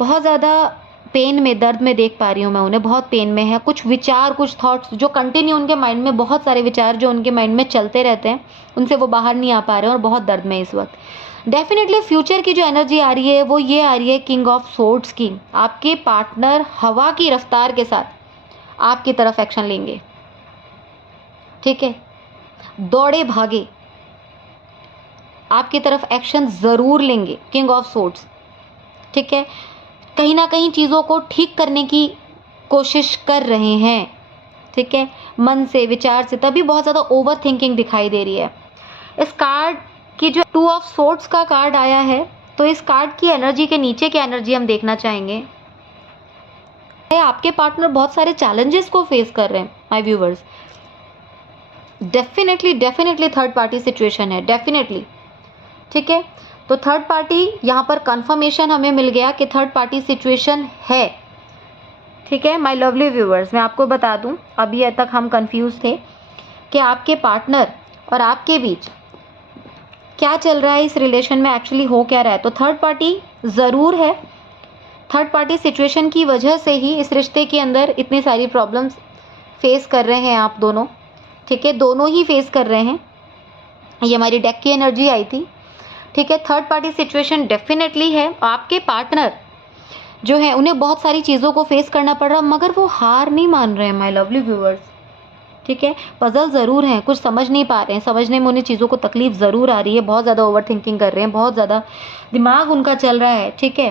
बहुत ज़्यादा पेन में, दर्द में देख पा रही हूँ मैं उन्हें, बहुत पेन में है। कुछ विचार, कुछ थॉट्स जो कंटिन्यू उनके माइंड में, बहुत सारे विचार जो उनके माइंड में चलते रहते हैं, उनसे वो बाहर नहीं आ पा रहे हैं और बहुत दर्द में इस वक्त। डेफिनेटली फ्यूचर की जो एनर्जी आ रही है वो ये आ रही है किंग ऑफ सोर्ड्स की। आपके पार्टनर हवा की रफ्तार के साथ आपकी तरफ एक्शन लेंगे। ठीक है, दौड़े भागे आपकी तरफ एक्शन जरूर लेंगे किंग ऑफ सोर्ड्स। ठीक है, कहीं ना कहीं चीज़ों को ठीक करने की कोशिश कर रहे हैं। ठीक है, मन से, विचार से, तभी बहुत ज़्यादा ओवर थिंकिंग दिखाई दे रही है। इस कार्ड की जो 2 ऑफ सोर्ड्स का कार्ड आया है, तो इस कार्ड की एनर्जी के नीचे की एनर्जी हम देखना चाहेंगे। आपके पार्टनर बहुत सारे चैलेंजेस को फेस कर रहे हैं my viewers. Definitely third party situation है, डेफिनेटली। ठीक है, तो थर्ड पार्टी यहाँ पर कंफर्मेशन हमें मिल गया कि थर्ड पार्टी सिचुएशन है। ठीक है माय लवली व्यूअर्स, मैं आपको बता दूं, अभी तक हम कंफ्यूज थे कि आपके पार्टनर और आपके बीच क्या चल रहा है, इस रिलेशन में एक्चुअली हो क्या रहा है। तो थर्ड पार्टी ज़रूर है। थर्ड पार्टी सिचुएशन की वजह से ही इस रिश्ते के अंदर इतनी सारी प्रॉब्लम्स फेस कर रहे हैं आप दोनों। ठीक है, दोनों ही फेस कर रहे हैं। ये हमारी डेक की एनर्जी आई थी। ठीक है, थर्ड पार्टी सिचुएशन डेफिनेटली है। आपके पार्टनर जो है उन्हें बहुत सारी चीज़ों को फेस करना पड़ रहा, मगर वो हार नहीं मान रहे हैं माय लवली व्यूअर्स। ठीक है, पजल ज़रूर हैं, कुछ समझ नहीं पा रहे हैं, समझने में उन्हें चीज़ों को तकलीफ ज़रूर आ रही है, बहुत ज़्यादा ओवर थिंकिंग कर रहे हैं, बहुत ज़्यादा दिमाग उनका चल रहा है। ठीक है,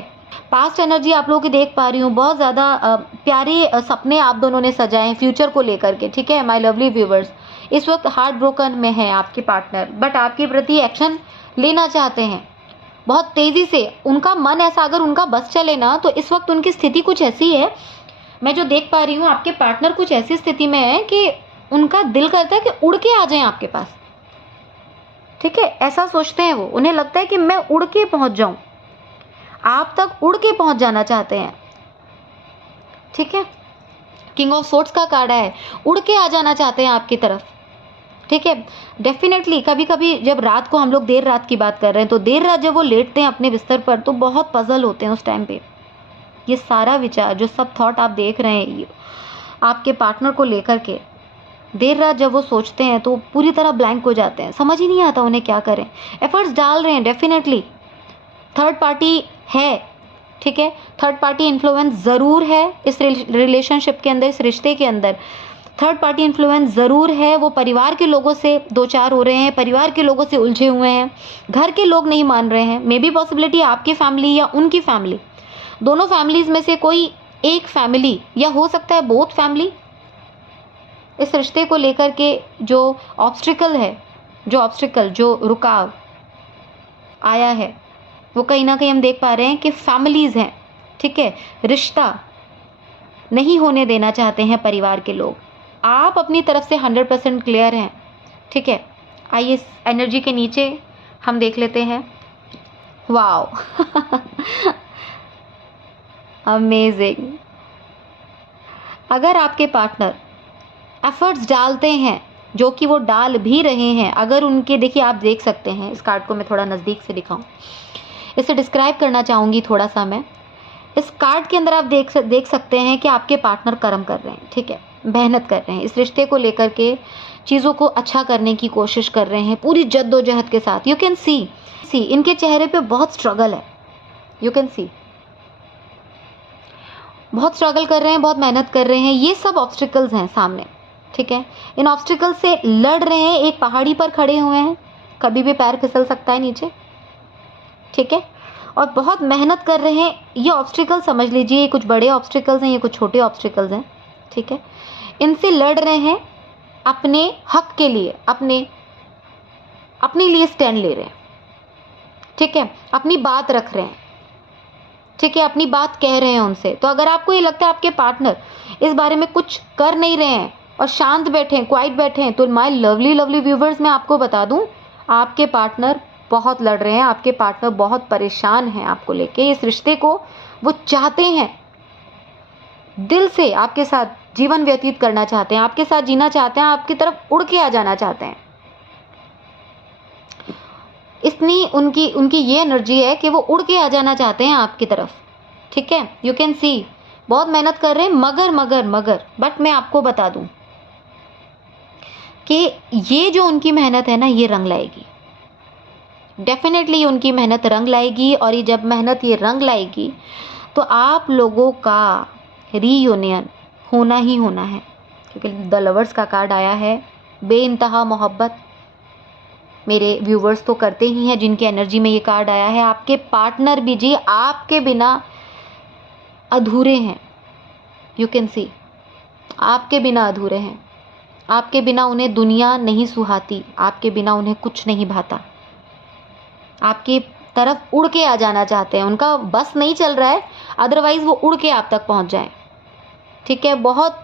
पास्ट एनर्जी आप लोगों की देख पा रही हूँ, बहुत ज़्यादा प्यारे सपने आप दोनों ने सजाए हैं फ्यूचर को लेकर के। ठीक है माय लवली व्यूअर्स, इस वक्त हार्ट ब्रोकन में है आपके पार्टनर, बट आपके प्रति एक्शन लेना चाहते हैं बहुत तेज़ी से। उनका मन ऐसा, अगर उनका बस चले ना, तो इस वक्त उनकी स्थिति कुछ ऐसी है, मैं जो देख पा रही हूँ आपके पार्टनर कुछ ऐसी स्थिति में है कि उनका दिल करता है कि उड़ के आ जाएं आपके पास। ठीक है, ऐसा सोचते हैं वो, उन्हें लगता है कि मैं उड़ के पहुंच जाऊं, आप तक उड़ के पहुंच जाना चाहते हैं। ठीक है, किंग ऑफ सोर्ड्स का कार्ड है, उड़ के आ जाना चाहते हैं आपकी तरफ। ठीक है, डेफिनेटली कभी कभी जब रात को, हम लोग देर रात की बात कर रहे हैं, तो देर रात जब वो लेटते हैं अपने बिस्तर पर, तो बहुत पजल होते हैं उस टाइम पे। ये सारा विचार, जो सब थॉट आप देख रहे हैं आपके पार्टनर को लेकर के, देर रात जब वो सोचते हैं तो पूरी तरह ब्लैंक हो जाते हैं, समझ ही नहीं आता उन्हें क्या करें। एफर्ट्स डाल रहे हैं, डेफिनेटली थर्ड पार्टी है। ठीक है, थर्ड पार्टी इन्फ्लुएंस ज़रूर है इस रिलेशनशिप के अंदर, इस रिश्ते के अंदर थर्ड पार्टी इन्फ्लुएंस ज़रूर है। वो परिवार के लोगों से दो चार हो रहे हैं, परिवार के लोगों से उलझे हुए हैं, घर के लोग नहीं मान रहे हैं। मे बी पॉसिबिलिटी आपकी फैमिली या उनकी फैमिली, दोनों फैमिलीज में से कोई एक फैमिली, या हो सकता है बोथ फैमिली, इस रिश्ते को लेकर के जो ऑब्स्टिकल है, जो रुकाव आया है, वो कहीं ना कहीं हम देख पा रहे हैं कि फैमिलीज हैं। ठीक है, रिश्ता नहीं होने देना चाहते हैं परिवार के लोग। आप अपनी तरफ से 100% क्लियर हैं। ठीक है, आइए इस एनर्जी के नीचे हम देख लेते हैं। Wow amazing. अगर आपके पार्टनर एफर्ट्स डालते हैं, जो कि वो डाल भी रहे हैं, अगर उनके, देखिए आप देख सकते हैं, इस कार्ड को मैं थोड़ा नज़दीक से दिखाऊं, इसे डिस्क्राइब करना चाहूँगी थोड़ा सा मैं। इस कार्ड के अंदर आप देख सकते हैं कि आपके पार्टनर कर्म कर रहे हैं। ठीक है, मेहनत कर रहे हैं, इस रिश्ते को लेकर के चीज़ों को अच्छा करने की कोशिश कर रहे हैं पूरी जद्दोजहद के साथ। यू कैन सी इनके चेहरे पे बहुत स्ट्रगल है। यू कैन सी बहुत स्ट्रगल कर रहे हैं, बहुत मेहनत कर रहे हैं। ये सब ऑब्स्टिकल्स हैं सामने। ठीक है, इन ऑब्स्टिकल से लड़ रहे हैं, एक पहाड़ी पर खड़े हुए हैं, कभी भी पैर फिसल सकता है नीचे। ठीक है, और बहुत मेहनत कर रहे हैं। ये ऑब्स्टिकल समझ लीजिए, ये कुछ बड़े ऑब्स्टिकल्स हैं, ये कुछ छोटे ऑब्स्टिकल्स हैं। ठीक है, इनसे लड़ रहे हैं, अपने हक के लिए, अपने लिए स्टैंड ले रहे हैं। ठीक है, अपनी बात रख रहे हैं। ठीक है, अपनी बात कह रहे हैं उनसे। तो अगर आपको ये लगता है आपके पार्टनर इस बारे में कुछ कर नहीं रहे हैं और शांत बैठे हैं, क्वाइट बैठे हैं, तो माय लवली लवली व्यूवर्स, मैं आपको बता दूं, आपके पार्टनर बहुत लड़ रहे हैं, आपके पार्टनर बहुत परेशान हैं आपको लेके। इस रिश्ते को वो चाहते हैं, दिल से आपके साथ जीवन व्यतीत करना चाहते हैं, आपके साथ जीना चाहते हैं, आपकी तरफ उड़ के आ जाना चाहते हैं। इतनी उनकी उनकी ये एनर्जी है कि वो उड़ के आ जाना चाहते हैं आपकी तरफ। ठीक है, यू कैन सी, बहुत मेहनत कर रहे हैं, मगर बट मैं आपको बता दूं कि ये जो उनकी मेहनत है ना, ये रंग लाएगी। डेफिनेटली उनकी मेहनत रंग लाएगी, और ये जब मेहनत ये रंग लाएगी तो आप लोगों का रीयूनियन होना ही होना है, क्योंकि द लवर्स का कार्ड आया है। बेइंतहा मोहब्बत मेरे व्यूवर्स तो करते ही हैं जिनकी एनर्जी में ये कार्ड आया है। आपके पार्टनर भी जी आपके बिना अधूरे हैं, यू कैन सी, आपके बिना अधूरे हैं। आपके बिना उन्हें दुनिया नहीं सुहाती, आपके बिना उन्हें कुछ नहीं भाता। आपकी तरफ उड़ के आ जाना चाहते हैं, उनका बस नहीं चल रहा है, अदरवाइज वो उड़ के आप तक पहुंच जाए। ठीक है, बहुत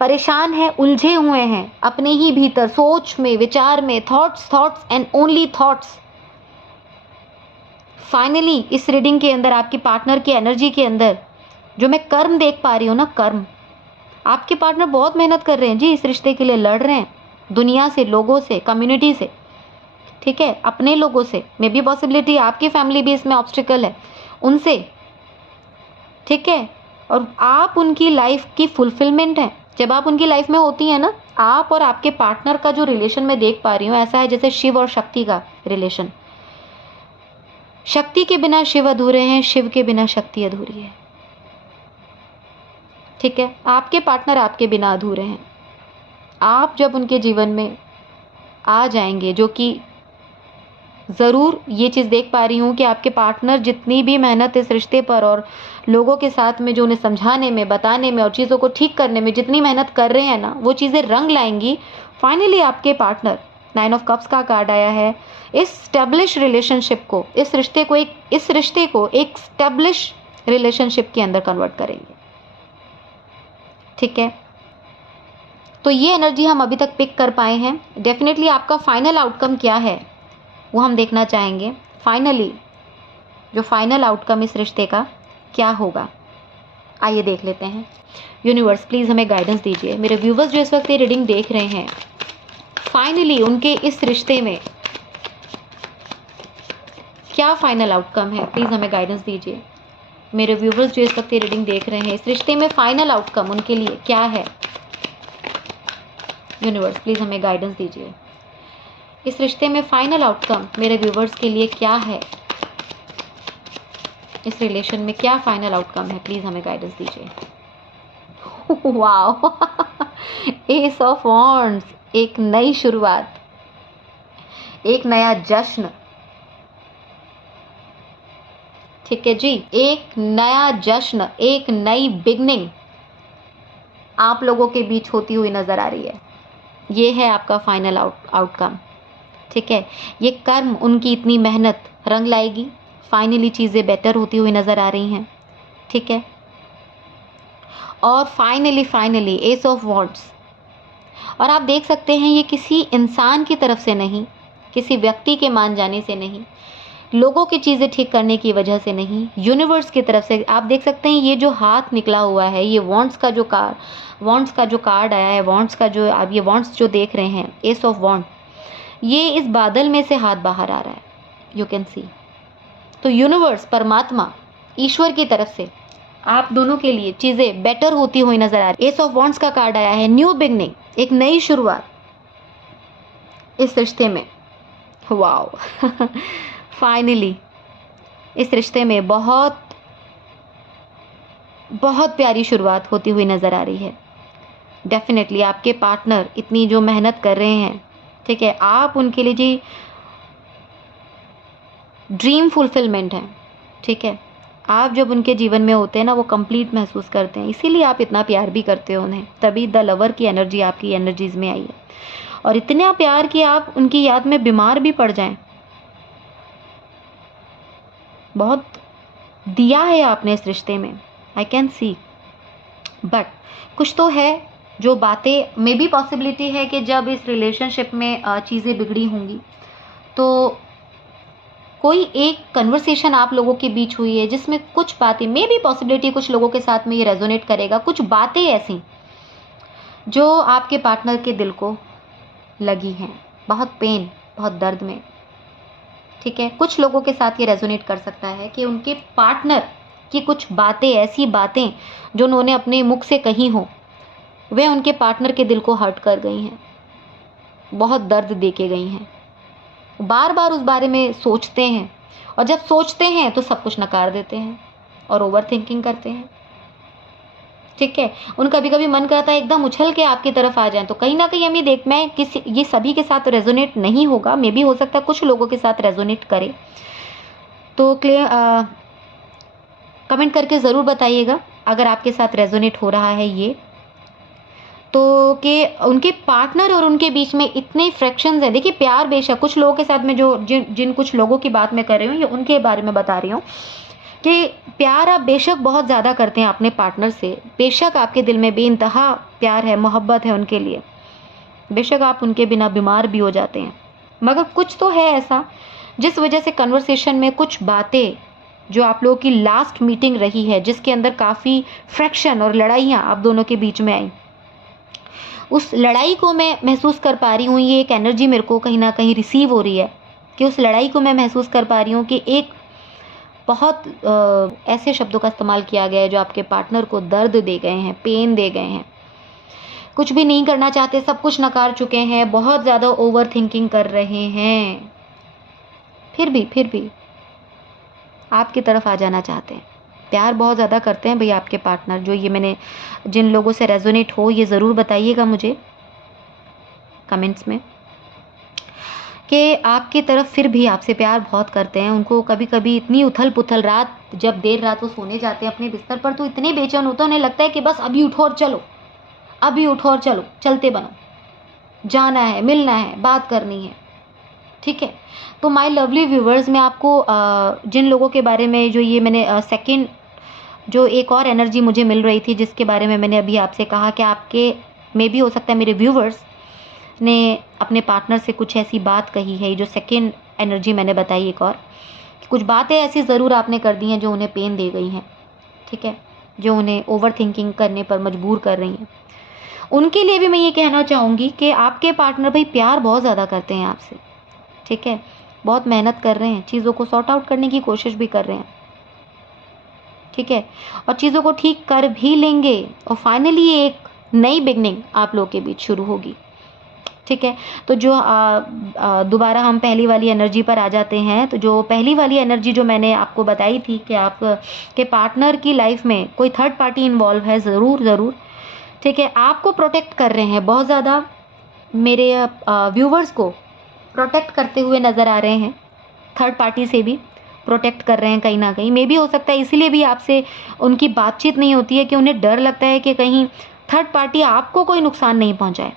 परेशान है, उलझे हुए हैं अपने ही भीतर, सोच में, विचार में, thoughts and only thoughts. Finally इस रीडिंग के अंदर आपके पार्टनर की एनर्जी के अंदर जो मैं कर्म देख पा रही हूँ ना, कर्म, आपके पार्टनर बहुत मेहनत कर रहे हैं जी, इस रिश्ते के लिए लड़ रहे हैं, दुनिया से, लोगों से, कम्युनिटी से, ठीक है, अपने लोगों से, मे बी पॉसिबिलिटी आपकी फैमिली भी इसमें ऑब्स्टिकल है, उनसे। ठीक है, और आप उनकी लाइफ की फुलफिलमेंट है। जब आप उनकी लाइफ में होती हैं ना, आप और आपके पार्टनर का जो रिलेशन मैं देख पा रही हूँ, ऐसा है जैसे शिव और शक्ति का रिलेशन। शक्ति के बिना शिव अधूरे हैं, शिव के बिना शक्ति अधूरी है। ठीक है, आपके पार्टनर आपके बिना अधूरे हैं। आप जब उनके जीवन में आ जाएंगे, जो कि ज़रूर ये चीज़ देख पा रही हूँ कि आपके पार्टनर जितनी भी मेहनत इस रिश्ते पर और लोगों के साथ में जो उन्हें समझाने में, बताने में और चीज़ों को ठीक करने में जितनी मेहनत कर रहे हैं ना, वो चीज़ें रंग लाएंगी। फाइनली आपके पार्टनर, 9 ऑफ कप्स का कार्ड आया है, इस स्टेब्लिश रिलेशनशिप को, इस रिश्ते को एक स्टेब्लिश रिलेशनशिप के अंदर कन्वर्ट करेंगे। ठीक है, तो ये एनर्जी हम अभी तक पिक कर पाए हैं। डेफिनेटली आपका फाइनल आउटकम क्या है वो हम देखना चाहेंगे। फाइनली जो फाइनल आउटकम इस रिश्ते का क्या होगा, आइए देख लेते हैं। यूनिवर्स प्लीज़ हमें गाइडेंस दीजिए। मेरे व्यूवर्स जो इस वक्त ये रीडिंग देख रहे हैं, फाइनली उनके इस रिश्ते में क्या फाइनल आउटकम है, प्लीज़ हमें गाइडेंस दीजिए। मेरे व्यूवर्स जो इस वक्त ये रीडिंग देख रहे हैं, इस रिश्ते में फाइनल आउटकम उनके लिए क्या है। यूनिवर्स प्लीज़ हमें गाइडेंस दीजिए। इस रिश्ते में फाइनल आउटकम मेरे व्यूवर्स के लिए क्या है, इस रिलेशन में क्या फाइनल आउटकम है, प्लीज़ हमें गाइडेंस दीजिए। वाओ, एस ऑफ वॉन्ड्स, एक नई शुरुआत, एक नया जश्न। ठीक है जी, एक नया जश्न, एक नई बिगनिंग आप लोगों के बीच होती हुई नजर आ रही है। ये है आपका फाइनल आउटकम। ठीक है, ये कर्म, उनकी इतनी मेहनत रंग लाएगी। फाइनली चीज़ें बेटर होती हुई नज़र आ रही हैं। ठीक है, और फाइनली एस ऑफ वॉन्ड्स, और आप देख सकते हैं ये किसी इंसान की तरफ से नहीं, किसी व्यक्ति के मान जाने से नहीं, लोगों की चीज़ें ठीक करने की वजह से नहीं, यूनिवर्स की तरफ से। आप देख सकते हैं ये जो हाथ निकला हुआ है, ये वॉन्ड्स का जो कार्ड आया है, वॉन्ड्स का जो आप ये वॉन्ड्स जो देख रहे हैं, एस ऑफ वॉन्ड, ये इस बादल में से हाथ बाहर आ रहा है, यू कैन सी। तो यूनिवर्स, परमात्मा, ईश्वर की तरफ से आप दोनों के लिए चीज़ें बेटर होती हुई नजर आ रही। एस ऑफ वॉन्ड्स का कार्ड आया है, न्यू बिगनिंग, एक नई शुरुआत इस रिश्ते में। वाओ, फाइनली इस रिश्ते में बहुत बहुत प्यारी शुरुआत होती हुई नजर आ रही है। डेफिनेटली आपके पार्टनर इतनी जो मेहनत कर रहे हैं, ठीक है, आप उनके लिए जी ड्रीम फुलफिलमेंट है। ठीक है, आप जब उनके जीवन में होते हैं ना, वो कंप्लीट महसूस करते हैं, इसीलिए आप इतना प्यार भी करते हो उन्हें, तभी द लवर की एनर्जी आपकी एनर्जीज में आई है। और इतना प्यार कि आप उनकी याद में बीमार भी पड़ जाएं, बहुत दिया है आपने इस रिश्ते में, आई कैन सी। बट कुछ तो है जो बातें, मे बी पॉसिबिलिटी है कि जब इस रिलेशनशिप में चीज़ें बिगड़ी होंगी तो कोई एक कन्वर्सेशन आप लोगों के बीच हुई है जिसमें कुछ बातें, मे बी पॉसिबिलिटी कुछ लोगों के साथ में ये रेजोनेट करेगा, कुछ बातें ऐसी जो आपके पार्टनर के दिल को लगी हैं, बहुत पेन, बहुत दर्द में। ठीक है, कुछ लोगों के साथ ये रेजोनेट कर सकता है कि उनके पार्टनर की कुछ बातें, ऐसी बातें जो उन्होंने अपने मुख से कही हो, वे उनके पार्टनर के दिल को हर्ट कर गई हैं, बहुत दर्द दे के गई हैं। बार बार उस बारे में सोचते हैं, और जब सोचते हैं तो सब कुछ नकार देते हैं और ओवर थिंकिंग करते हैं। ठीक है, उन कभी कभी मन करता है एकदम उछल के आपकी तरफ आ जाएं, तो कहीं ना कहीं हम मैं किसी, ये सभी के साथ रेजोनेट नहीं होगा, मे बी हो सकता है कुछ लोगों के साथ रेजोनेट करे। तो कमेंट करके ज़रूर बताइएगा अगर आपके साथ रेजोनेट हो रहा है ये, तो कि उनके पार्टनर और उनके बीच में इतने फ्रैक्शंस हैं। देखिए, प्यार बेशक कुछ लोगों के साथ में, जो जिन कुछ लोगों की बात मैं कर रही हूँ, ये उनके बारे में बता रही हूँ कि प्यार आप बेशक बहुत ज़्यादा करते हैं अपने पार्टनर से, बेशक आपके दिल में बेइंतहा प्यार है, मोहब्बत है उनके लिए, बेशक आप उनके बिना बीमार भी हो जाते हैं, मगर कुछ तो है ऐसा जिस वजह से कन्वर्सेशन में कुछ बातें, जो आप लोगों की लास्ट मीटिंग रही है जिसके अंदर काफ़ी फ्रैक्शन और लड़ाइयाँ आप दोनों के बीच में आई, उस लड़ाई को मैं महसूस कर पा रही हूँ। ये एक एनर्जी मेरे को कहीं ना कहीं रिसीव हो रही है कि उस लड़ाई को मैं महसूस कर पा रही हूँ कि एक बहुत ऐसे शब्दों का इस्तेमाल किया गया है जो आपके पार्टनर को दर्द दे गए हैं, पेन दे गए हैं, कुछ भी नहीं करना चाहते, सब कुछ नकार चुके हैं, बहुत ज़्यादा ओवर थिंकिंग कर रहे हैं, फिर भी आपकी तरफ आ जाना चाहते हैं। प्यार बहुत ज़्यादा करते हैं भैया आपके पार्टनर, जो ये मैंने जिन लोगों से रेजोनेट हो, ये ज़रूर बताइएगा मुझे कमेंट्स में कि आपकी तरफ फिर भी आपसे प्यार बहुत करते हैं। उनको कभी कभी इतनी उथल पुथल, रात जब देर रात वो सोने जाते हैं अपने बिस्तर पर, तो इतने बेचैन होते हैं, उन्हें लगता है कि बस अभी उठो और चलो, अभी उठो और चलो, चलते बनो, जाना है, मिलना है, बात करनी है। ठीक है, तो माय लवली व्यूवर्स, मैं आपको जिन लोगों के बारे में, जो ये मैंने सेकंड, जो एक और एनर्जी मुझे मिल रही थी जिसके बारे में मैंने अभी आपसे कहा कि आपके में भी हो सकता है मेरे व्यूवर्स ने अपने पार्टनर से कुछ ऐसी बात कही है, जो सेकंड एनर्जी मैंने बताई एक और, कुछ बातें ऐसी ज़रूर आपने कर दी हैं जो उन्हें पेन दे गई हैं। ठीक है, जो उन्हें ओवर थिंकिंग करने पर मजबूर कर रही हैं। उनके लिए भी मैं ये कहना चाहूँगी कि आपके पार्टनर भाई प्यार बहुत ज़्यादा करते हैं आपसे। ठीक है, बहुत मेहनत कर रहे हैं, चीज़ों को सॉर्ट आउट करने की कोशिश भी कर रहे हैं। ठीक है, और चीज़ों को ठीक कर भी लेंगे, और फाइनली एक नई बिगनिंग आप लोग के बीच शुरू होगी। ठीक है, तो जो दोबारा हम पहली वाली एनर्जी पर आ जाते हैं, तो जो पहली वाली एनर्जी जो मैंने आपको बताई थी कि आप के पार्टनर की लाइफ में कोई थर्ड पार्टी इन्वॉल्व है, ज़रूर। ठीक है, आपको प्रोटेक्ट कर रहे हैं, बहुत ज़्यादा मेरे व्यूवर्स को प्रोटेक्ट करते हुए नज़र आ रहे हैं, थर्ड पार्टी से भी प्रोटेक्ट कर रहे हैं कहीं ना कहीं। मे भी हो सकता है इसीलिए भी आपसे उनकी बातचीत नहीं होती है कि उन्हें डर लगता है कि कहीं थर्ड पार्टी आपको कोई नुकसान नहीं पहुंचाए।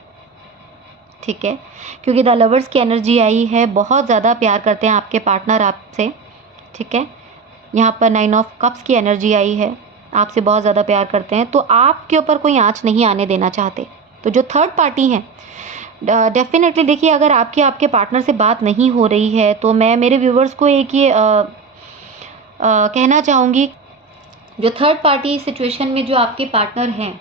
ठीक है, क्योंकि द लवर्स की एनर्जी आई है, बहुत ज़्यादा प्यार करते हैं आपके पार्टनर आपसे। ठीक है, यहाँ पर 9 ऑफ कप्स की एनर्जी आई है, आपसे बहुत ज़्यादा प्यार करते हैं, तो आपके ऊपर कोई आँच नहीं आने देना चाहते। तो जो थर्ड पार्टी हैं, डेफिनेटली देखिए, अगर आपके पार्टनर से बात नहीं हो रही है, तो मैं मेरे व्यूवर्स को एक ये कहना चाहूँगी, जो थर्ड पार्टी सिचुएशन में जो आपके पार्टनर हैं,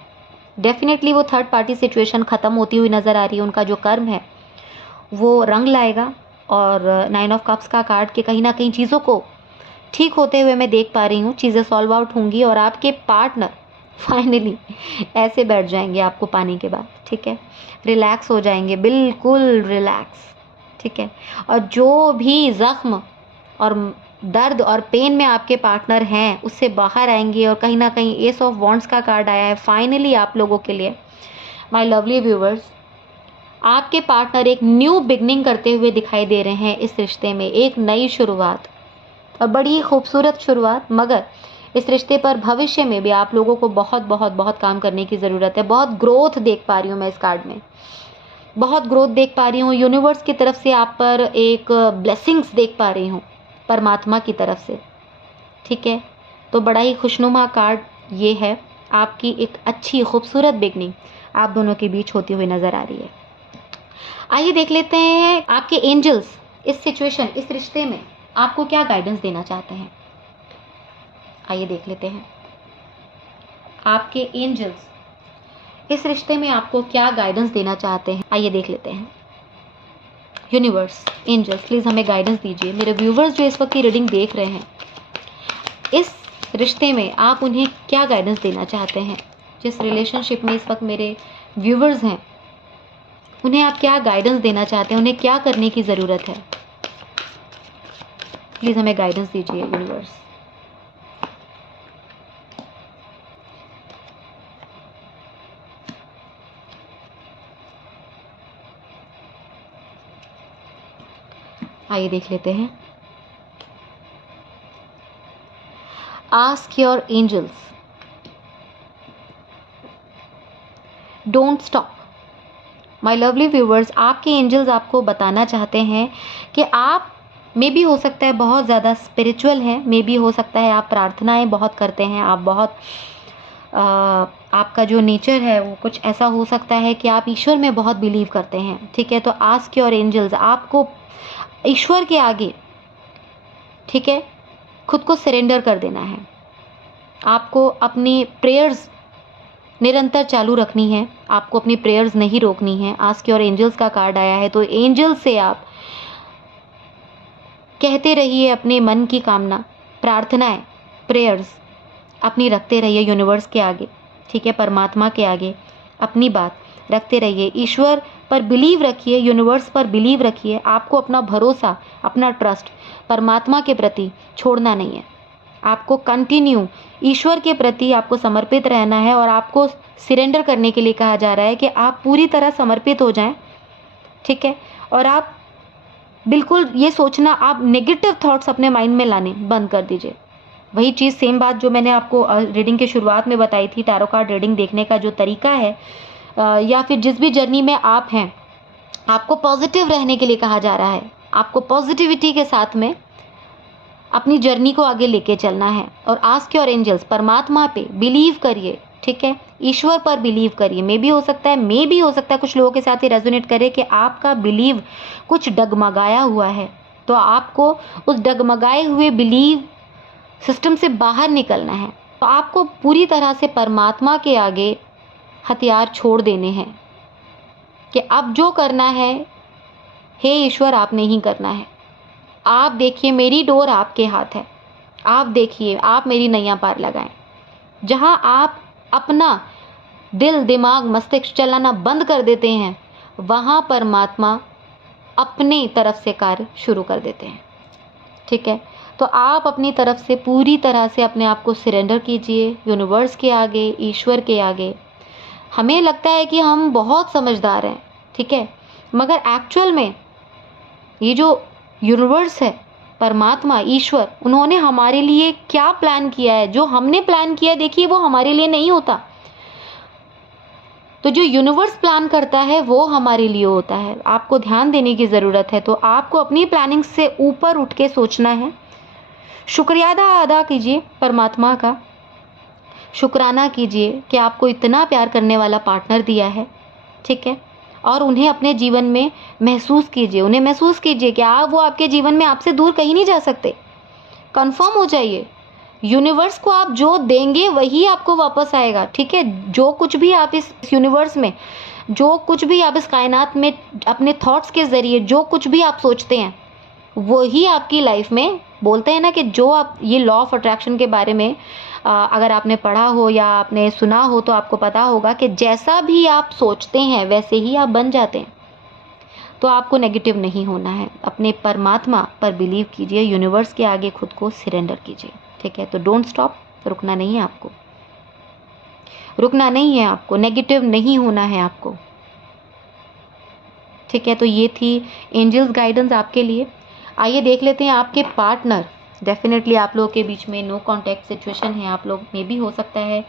डेफिनेटली वो थर्ड पार्टी सिचुएशन ख़त्म होती हुई नज़र आ रही है। उनका जो कर्म है वो रंग लाएगा, और 9 ऑफ कप्स का कार्ड के कहीं ना कहीं चीज़ों को ठीक होते हुए मैं देख पा रही हूँ, चीज़ें सॉल्व आउट होंगी, और आपके पार्टनर फाइनली ऐसे बैठ जाएंगे आपको पाने के बाद। ठीक है, रिलैक्स हो जाएंगे, बिल्कुल रिलैक्स। ठीक है, और जो भी ज़ख्म और दर्द और पेन में आपके पार्टनर हैं, उससे बाहर आएंगे, और कहीं ना कहीं एस ऑफ वॉन्ड्स का कार्ड आया है फाइनली आप लोगों के लिए। माय लवली व्यूवर्स, आपके पार्टनर एक न्यू बिगनिंग करते हुए दिखाई दे रहे हैं इस रिश्ते में, एक नई शुरुआत, और बड़ी ही खूबसूरत शुरुआत। मगर इस रिश्ते पर भविष्य में भी आप लोगों को बहुत बहुत बहुत काम करने की ज़रूरत है। बहुत ग्रोथ देख पा रही हूँ मैं इस कार्ड में, बहुत ग्रोथ देख पा रही हूँ। यूनिवर्स की तरफ से आप पर एक ब्लेसिंग्स देख पा रही हूँ, परमात्मा की तरफ से। ठीक है, तो बड़ा ही खुशनुमा कार्ड ये है। आपकी एक अच्छी खूबसूरत बिगनिंग आप दोनों के बीच होती हुई नज़र आ रही है। आइए देख लेते हैं आपके एंजल्स इस सिचुएशन, इस रिश्ते में आपको क्या गाइडेंस देना चाहते हैं। आइए देख लेते हैं आपके एंजल्स इस रिश्ते में आपको क्या गाइडेंस देना चाहते हैं। आइए देख लेते हैं। यूनिवर्स, एंजल्स, प्लीज़ हमें गाइडेंस दीजिए। मेरे व्यूवर्स जो इस वक्त की रीडिंग देख रहे हैं, इस रिश्ते में आप उन्हें क्या गाइडेंस देना चाहते हैं। जिस रिलेशनशिप में इस वक्त मेरे व्यूवर्स हैं, उन्हें आप क्या गाइडेंस देना चाहते हैं, उन्हें क्या करने की ज़रूरत है। प्लीज़ हमें गाइडेंस दीजिए यूनिवर्स। आइए देख लेते हैं। Ask your angels, don't stop. My lovely viewers, आपके एंजल्स आपको बताना चाहते हैं कि आप में भी हो सकता है बहुत ज़्यादा स्पिरिचुअल है, में भी हो सकता है आप प्रार्थनाएं बहुत करते हैं, आप बहुत आपका जो नेचर है वो कुछ ऐसा हो सकता है कि आप ईश्वर में बहुत बिलीव करते हैं। ठीक है, तो आस्क योर एंजल्स, आपको ईश्वर के आगे, ठीक है, खुद को सरेंडर कर देना है। आपको अपनी प्रेयर्स निरंतर चालू रखनी है, आपको अपनी प्रेयर्स नहीं रोकनी है। आस्क योर एंजल्स का कार्ड आया है, तो एंजल्स से आप कहते रहिए अपने मन की कामना, प्रार्थनाएं, प्रेयर्स अपनी रखते रहिए यूनिवर्स के आगे। ठीक है, परमात्मा के आगे अपनी बात रखते रहिए। ईश्वर पर बिलीव रखिए, यूनिवर्स पर बिलीव रखिए। आपको अपना भरोसा, अपना ट्रस्ट परमात्मा के प्रति छोड़ना नहीं है। आपको कंटिन्यू ईश्वर के प्रति आपको समर्पित रहना है और आपको सरेंडर करने के लिए कहा जा रहा है कि आप पूरी तरह समर्पित हो जाएं। ठीक है, और आप बिल्कुल ये सोचना, आप नेगेटिव थॉट्स अपने माइंड में लाने बंद कर दीजिए। वही चीज़, सेम बात जो मैंने आपको रीडिंग के शुरुआत में बताई थी, टैरो कार्ड रीडिंग देखने का जो तरीका है, या फिर जिस भी जर्नी में आप हैं, आपको पॉजिटिव रहने के लिए कहा जा रहा है। आपको पॉजिटिविटी के साथ में अपनी जर्नी को आगे लेके चलना है। और आस्क योर एंजल्स, परमात्मा पे बिलीव करिए। ठीक है, ईश्वर पर बिलीव करिए। मे भी हो सकता है कुछ लोगों के साथ ही रेजोनेट करे कि आपका बिलीव कुछ डगमगाया हुआ है, तो आपको उस डगमगाए हुए बिलीव सिस्टम से बाहर निकलना है। तो आपको पूरी तरह से परमात्मा के आगे हथियार छोड़ देने हैं कि अब जो करना है, हे ईश्वर, आपने ही करना है। आप देखिए, मेरी डोर आपके हाथ है। आप देखिए, आप मेरी नैया पार लगाएं। जहां आप अपना दिल, दिमाग, मस्तिष्क चलाना बंद कर देते हैं, वहां परमात्मा अपनी तरफ से कार्य शुरू कर देते हैं। ठीक है, तो आप अपनी तरफ से पूरी तरह से अपने आप को सरेंडर कीजिए यूनिवर्स के आगे, ईश्वर के आगे। हमें लगता है कि हम बहुत समझदार हैं, ठीक है, मगर एक्चुअल में ये जो यूनिवर्स है, परमात्मा, ईश्वर, उन्होंने हमारे लिए क्या प्लान किया है, जो हमने प्लान किया है, देखिए वो हमारे लिए नहीं होता। तो जो यूनिवर्स प्लान करता है वो हमारे लिए होता है। आपको ध्यान देने की ज़रूरत है। तो आपको अपनी प्लानिंग से ऊपर उठ के सोचना है। शुक्रिया अदा कीजिए परमात्मा का, शुक्राना कीजिए कि आपको इतना प्यार करने वाला पार्टनर दिया है। ठीक है, और उन्हें अपने जीवन में महसूस कीजिए, उन्हें महसूस कीजिए कि वो आपके जीवन में आपसे दूर कहीं नहीं जा सकते। कंफर्म हो जाइए, यूनिवर्स को आप जो देंगे वही आपको वापस आएगा। ठीक है, जो कुछ भी आप इस यूनिवर्स में, जो कुछ भी आप इस कायनात में अपने थॉट्स के ज़रिए जो कुछ भी आप सोचते हैं, वही आपकी लाइफ में, बोलते हैं ना कि जो आप, ये लॉ ऑफ अट्रैक्शन के बारे में अगर आपने पढ़ा हो या आपने सुना हो तो आपको पता होगा कि जैसा भी आप सोचते हैं वैसे ही आप बन जाते हैं। तो आपको नेगेटिव नहीं होना है। अपने परमात्मा पर बिलीव कीजिए, यूनिवर्स के आगे खुद को सरेंडर कीजिए। ठीक है, तो डोंट स्टॉप, रुकना नहीं है आपको, रुकना नहीं है आपको, नेगेटिव नहीं होना है आपको। ठीक है, तो ये थी एंजल्स गाइडेंस आपके लिए। आइए देख लेते हैं आपके पार्टनर। डेफिनेटली आप लोगों के बीच में नो कॉन्टैक्ट सिचुएशन है। आप लोग में भी हो सकता है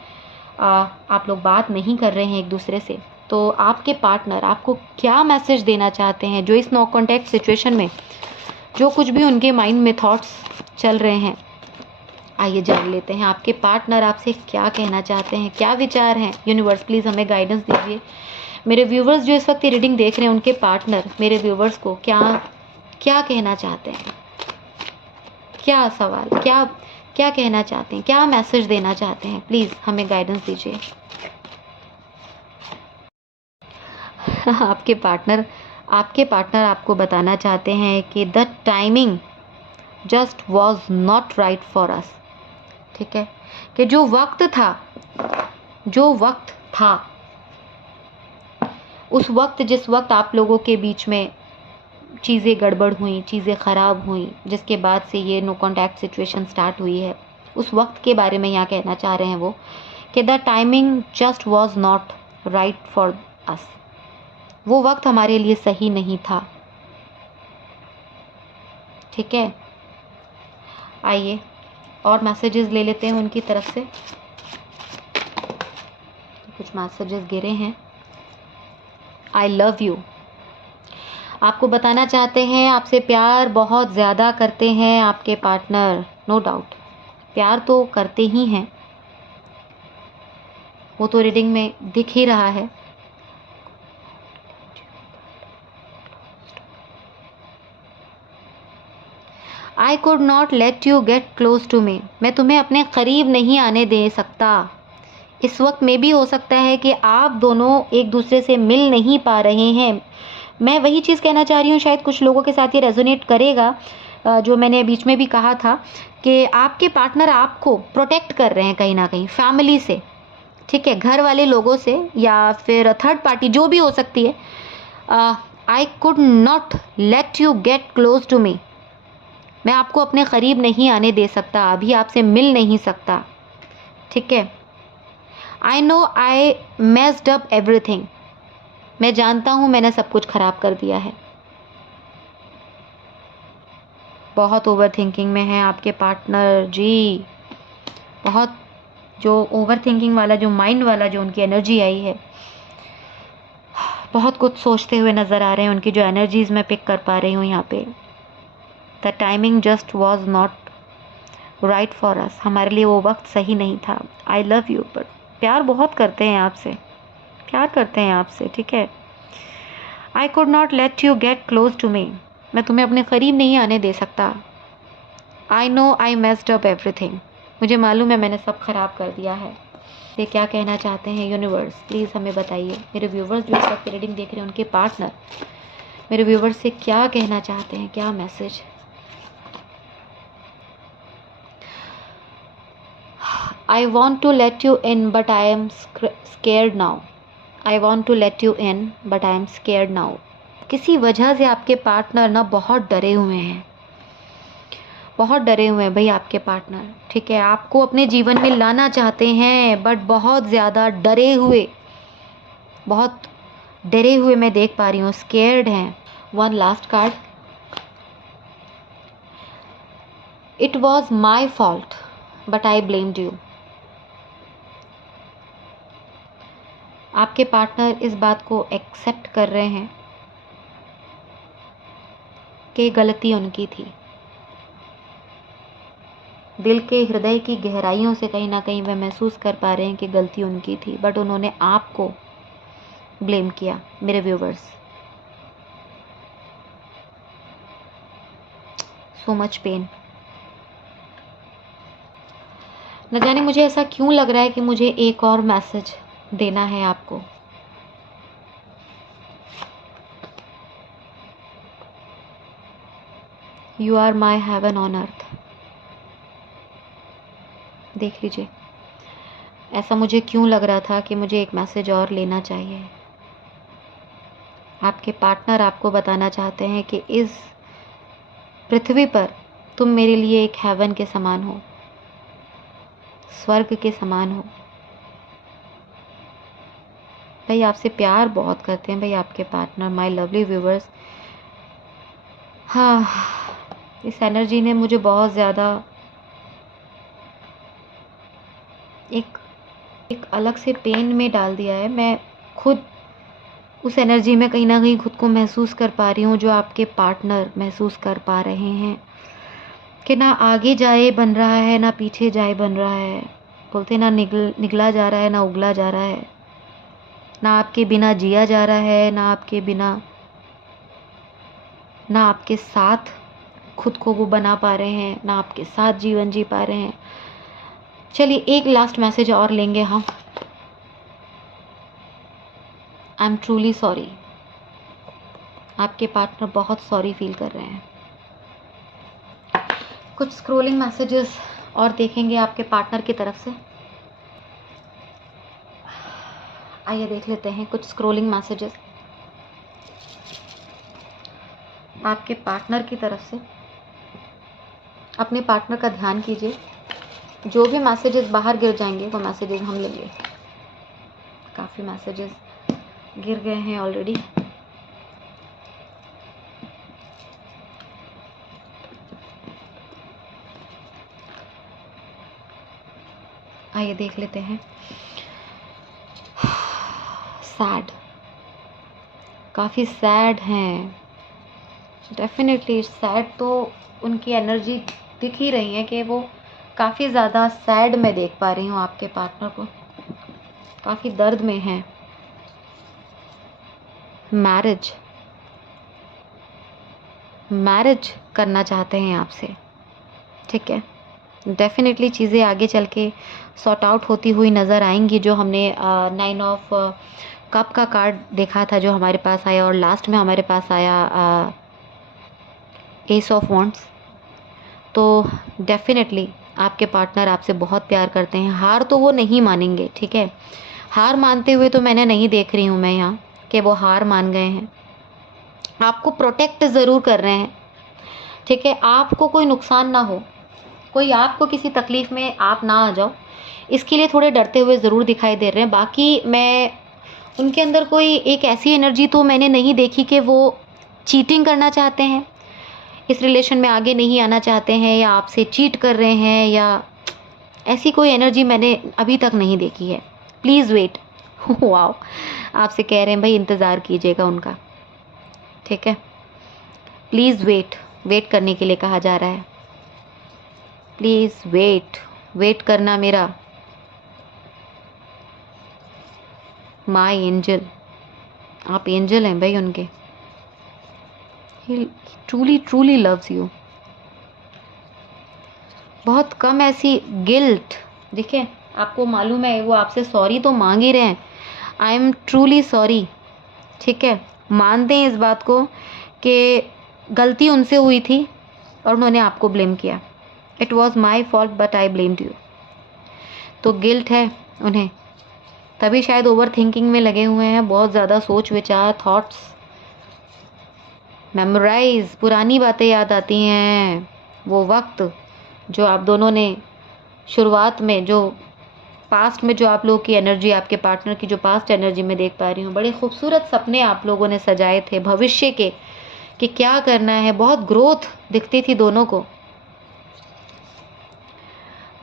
आप लोग बात नहीं कर रहे हैं एक दूसरे से। तो आपके पार्टनर आपको क्या मैसेज देना चाहते हैं, जो इस नो कॉन्टैक्ट सिचुएशन में जो कुछ भी उनके माइंड में थॉट्स चल रहे हैं, आइए जान लेते हैं आपके पार्टनर आपसे क्या कहना चाहते हैं, क्या विचार हैं। यूनिवर्स प्लीज़ हमें गाइडेंस दीजिए। मेरे व्यूवर्स जो इस वक्त ये रीडिंग देख रहे हैं, उनके पार्टनर मेरे व्यूवर्स को क्या क्या कहना चाहते हैं, क्या सवाल, क्या क्या कहना चाहते हैं, क्या मैसेज देना चाहते हैं, प्लीज़ हमें गाइडेंस दीजिए। आपके पार्टनर आपको बताना चाहते हैं कि the timing just was not right for us. ठीक है, कि जो वक्त था उस वक्त, जिस वक्त आप लोगों के बीच में चीज़ें गड़बड़ हुई, चीज़ें ख़राब हुई, जिसके बाद से ये नो कॉन्टैक्ट सिचुएशन स्टार्ट हुई है, उस वक्त के बारे में यहाँ कहना चाह रहे हैं वो कि the timing just was not right for us. वो वक्त हमारे लिए सही नहीं था। ठीक है, आइए और मैसेजेस ले लेते हैं उनकी तरफ से। कुछ मैसेजेस गिरे हैं। आई लव यू, आपको बताना चाहते हैं आपसे प्यार बहुत ज़्यादा करते हैं आपके पार्टनर। नो डाउट प्यार तो करते ही हैं, वो तो रीडिंग में दिख ही रहा है। I could not let you get close to me, मैं तुम्हें अपने करीब नहीं आने दे सकता। इस वक्त में भी हो सकता है कि आप दोनों एक दूसरे से मिल नहीं पा रहे हैं। मैं वही चीज़ कहना चाह रही हूँ, शायद कुछ लोगों के साथ ये रेजोनेट करेगा, जो मैंने बीच में भी कहा था कि आपके पार्टनर आपको प्रोटेक्ट कर रहे हैं कहीं ना कहीं फैमिली से। ठीक है, घर वाले लोगों से या फिर थर्ड पार्टी जो भी हो सकती है। I could not let you get close to me, मैं आपको अपने करीब नहीं आने दे सकता, अभी आपसे मिल नहीं सकता। ठीक है, आई know I messed up everything, मैं जानता हूँ मैंने सब कुछ खराब कर दिया है। बहुत ओवर थिंकिंग में है आपके पार्टनर जी, बहुत जो ओवर थिंकिंग वाला, जो माइंड वाला जो उनकी एनर्जी आई है, बहुत कुछ सोचते हुए नज़र आ रहे हैं। उनकी जो एनर्जीज मैं पिक कर पा रही हूँ यहाँ पे, the timing just was not right for us, हमारे लिए वो वक्त सही नहीं था। आई लव यू, बट प्यार बहुत करते हैं आपसे, प्यार करते हैं आपसे। ठीक है, I could not let you get close to me, मैं तुम्हें अपने करीब नहीं आने दे सकता। I know I messed up everything, मुझे मालूम है मैंने सब खराब कर दिया है। ये क्या कहना चाहते हैं यूनिवर्स, प्लीज़ हमें बताइए। मेरे व्यूवर्स जो इस वक्त रीडिंग देख रहे हैं, उनके पार्टनर मेरे व्यूवर्स से क्या कहना चाहते हैं, क्या message. I want to let you in but I am scared now, I want to let you in but I am scared now. किसी वजह से आपके पार्टनर ना बहुत डरे हुए हैं, बहुत डरे हुए हैं भाई आपके पार्टनर। ठीक है, आपको अपने जीवन में लाना चाहते हैं बट बहुत ज़्यादा डरे हुए, बहुत डरे हुए मैं देख पा रही हूँ, स्केयर्ड हैं। One last card, it was my fault but I blamed you. आपके पार्टनर इस बात को एक्सेप्ट कर रहे हैं कि गलती उनकी थी। दिल के हृदय की गहराइयों से कहीं ना कहीं वे महसूस कर पा रहे हैं कि गलती उनकी थी, बट उन्होंने आपको ब्लेम किया। मेरे व्यूवर्स, सो मच पेन। न जाने मुझे ऐसा क्यों लग रहा है कि मुझे एक और मैसेज देना है आपको। You are my heaven on earth. देख लीजिए, ऐसा मुझे क्यों लग रहा था कि मुझे एक मैसेज और लेना चाहिए। आपके पार्टनर आपको बताना चाहते हैं कि इस पृथ्वी पर तुम मेरे लिए एक हेवन के समान हो, स्वर्ग के समान हो। भाई आपसे प्यार बहुत करते हैं भाई आपके पार्टनर, माय लवली व्यूवर्स। हाँ, इस एनर्जी ने मुझे बहुत ज़्यादा एक अलग से पेन में डाल दिया है। मैं खुद उस एनर्जी में कहीं ना कहीं खुद को महसूस कर पा रही हूँ जो आपके पार्टनर महसूस कर पा रहे हैं। कि ना आगे जाए बन रहा है ना पीछे जाए बन रहा है। बोलते ना निगला जा रहा है ना उगला जा रहा है। ना आपके बिना जिया जा रहा है ना आपके साथ खुद को वो बना पा रहे हैं, ना आपके साथ जीवन जी पा रहे हैं। चलिए एक लास्ट मैसेज और लेंगे हम। I am truly sorry. आपके पार्टनर बहुत सॉरी फील कर रहे हैं। कुछ स्क्रोलिंग मैसेजेस और देखेंगे आपके पार्टनर की तरफ से। आइए देख लेते हैं कुछ स्क्रोलिंग मैसेजेस आपके पार्टनर की तरफ से। अपने पार्टनर का ध्यान कीजिए। जो भी मैसेजेस बाहर गिर जाएंगे वो मैसेजेस हम लेंगे। काफ़ी मैसेजेस गिर गए हैं ऑलरेडी। आइए देख लेते हैं। सैड, काफ़ी सैड हैं। डेफिनेटली सैड तो उनकी एनर्जी दिख ही रही है कि वो काफ़ी ज़्यादा सैड मैं देख पा रही हूँ आपके पार्टनर को। काफ़ी दर्द में हैं। मैरिज करना चाहते हैं आपसे, ठीक है। डेफिनेटली चीज़ें आगे चल के सॉर्ट आउट होती हुई नज़र आएंगी। जो हमने 9 ऑफ कप का कार्ड देखा था जो हमारे पास आया, और लास्ट में हमारे पास आया एस ऑफ वॉन्ड्स। तो डेफिनेटली आपके पार्टनर आपसे बहुत प्यार करते हैं। हार तो वो नहीं मानेंगे, ठीक है। हार मानते हुए तो मैंने नहीं देख रही हूँ मैं यहाँ कि वो हार मान गए हैं। आपको प्रोटेक्ट ज़रूर कर रहे हैं, ठीक है। आपको कोई नुकसान ना हो, कोई आपको किसी तकलीफ़ में आप ना आ जाओ, इसके लिए थोड़े डरते हुए ज़रूर दिखाई दे रहे हैं। बाकी मैं उनके अंदर कोई एक ऐसी एनर्जी तो मैंने नहीं देखी कि वो चीटिंग करना चाहते हैं, इस रिलेशन में आगे नहीं आना चाहते हैं, या आपसे चीट कर रहे हैं, या ऐसी कोई एनर्जी मैंने अभी तक नहीं देखी है। Please wait. वाओ, आपसे कह रहे हैं भाई इंतज़ार कीजिएगा उनका, ठीक है। प्लीज़ वेट करने के लिए कहा जा रहा है। प्लीज़ वेट करना मेरा माय एंजल। आप एंजल हैं भाई उनके। ही ट्रूली लव्स यू। बहुत कम ऐसी गिल्ट, देखिए आपको मालूम है वो आपसे सॉरी तो मांग ही रहे हैं। आई एम ट्रूली सॉरी, ठीक है। मानते हैं इस बात को कि गलती उनसे हुई थी और उन्होंने आपको ब्लेम किया। It was my fault but I blamed you. तो गिल्ट है उन्हें, तभी शायद ओवर थिंकिंग में लगे हुए हैं। बहुत ज़्यादा सोच विचार, थॉट्स, मेमोराइज, पुरानी बातें याद आती हैं। वो वक्त जो आप दोनों ने शुरुआत में, जो पास्ट में जो आप लोगों की एनर्जी, आपके पार्टनर की जो पास्ट एनर्जी में देख पा रही हूँ, बड़े खूबसूरत सपने आप लोगों ने सजाए थे भविष्य के, कि क्या करना है। बहुत ग्रोथ दिखती थी दोनों को।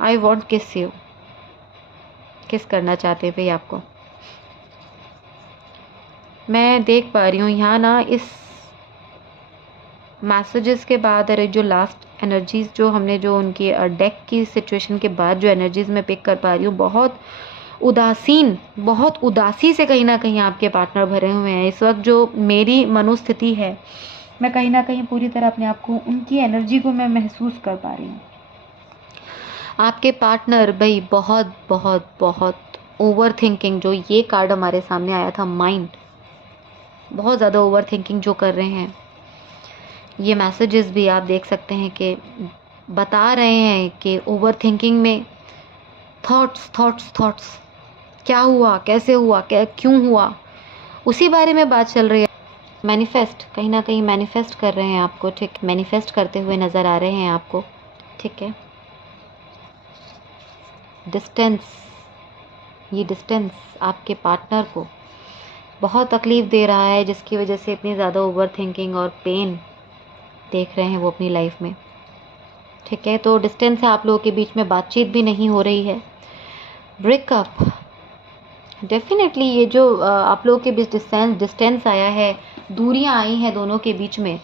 आई वॉन्ट किस यू। किस करना चाहते हैं भाई आपको। मैं देख पा रही हूँ यहाँ ना, इस मैसेजेस के बाद, अरे जो लास्ट एनर्जीज जो हमने जो उनकी डेक की सिचुएशन के बाद जो एनर्जीज मैं पिक कर पा रही हूँ, बहुत उदासी से कहीं ना कहीं आपके पार्टनर भरे हुए हैं इस वक्त। जो मेरी मनोस्थिति है, मैं कहीं ना कहीं पूरी तरह अपने आप को, उनकी एनर्जी को मैं महसूस कर पा रही हूँ। आपके पार्टनर भाई बहुत बहुत बहुत ओवर थिंकिंग, जो ये कार्ड हमारे सामने आया था, माइंड, बहुत ज़्यादा ओवर थिंकिंग जो कर रहे हैं। ये मैसेजेस भी आप देख सकते हैं कि बता रहे हैं कि ओवर थिंकिंग में थॉट्स, क्या हुआ, कैसे हुआ, क्यों हुआ, उसी बारे में बात चल रही है। मैनिफेस्ट, कहीं ना कहीं मैनिफेस्ट कर रहे हैं आपको, ठीक, मैनिफेस्ट करते हुए नज़र आ रहे हैं आपको, ठीक है। डिस्टेंस, ये डिस्टेंस आपके पार्टनर को बहुत तकलीफ़ दे रहा है, जिसकी वजह से इतनी ज़्यादा ओवर थिंकिंग और पेन देख रहे हैं वो अपनी लाइफ में, ठीक है। तो डिस्टेंस है, आप लोगों के बीच में बातचीत भी नहीं हो रही है। ब्रेकअप, डेफिनेटली ये जो आप लोगों के बीच डिस्टेंस आया है, दूरियां आई हैं दोनों के बीच में,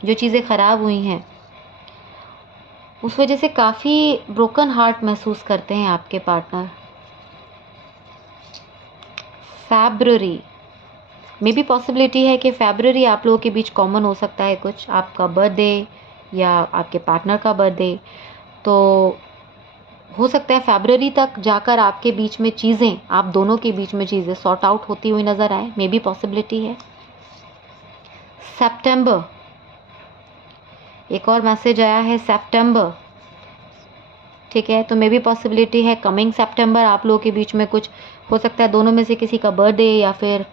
जो चीज़ें ख़राब हुई हैं, उस वजह से काफ़ी ब्रोकन हार्ट महसूस करते हैं आपके partner. February may be possibility है कि फ़रवरी आप लोगों के बीच कॉमन हो सकता है कुछ, आपका बर्थडे या आपके पार्टनर का बर्थडे। तो हो सकता है फ़रवरी तक जाकर आपके बीच में चीज़ें, आप दोनों के बीच में चीज़ें सॉर्ट आउट होती हुई नज़र आए, मे बी पॉसिबिलिटी है। सितंबर, एक और मैसेज आया है सितंबर, ठीक है। तो मे बी पॉसिबिलिटी है कमिंग सितंबर आप लोगों के बीच में कुछ हो सकता है, दोनों में से किसी का बर्थडे या फिर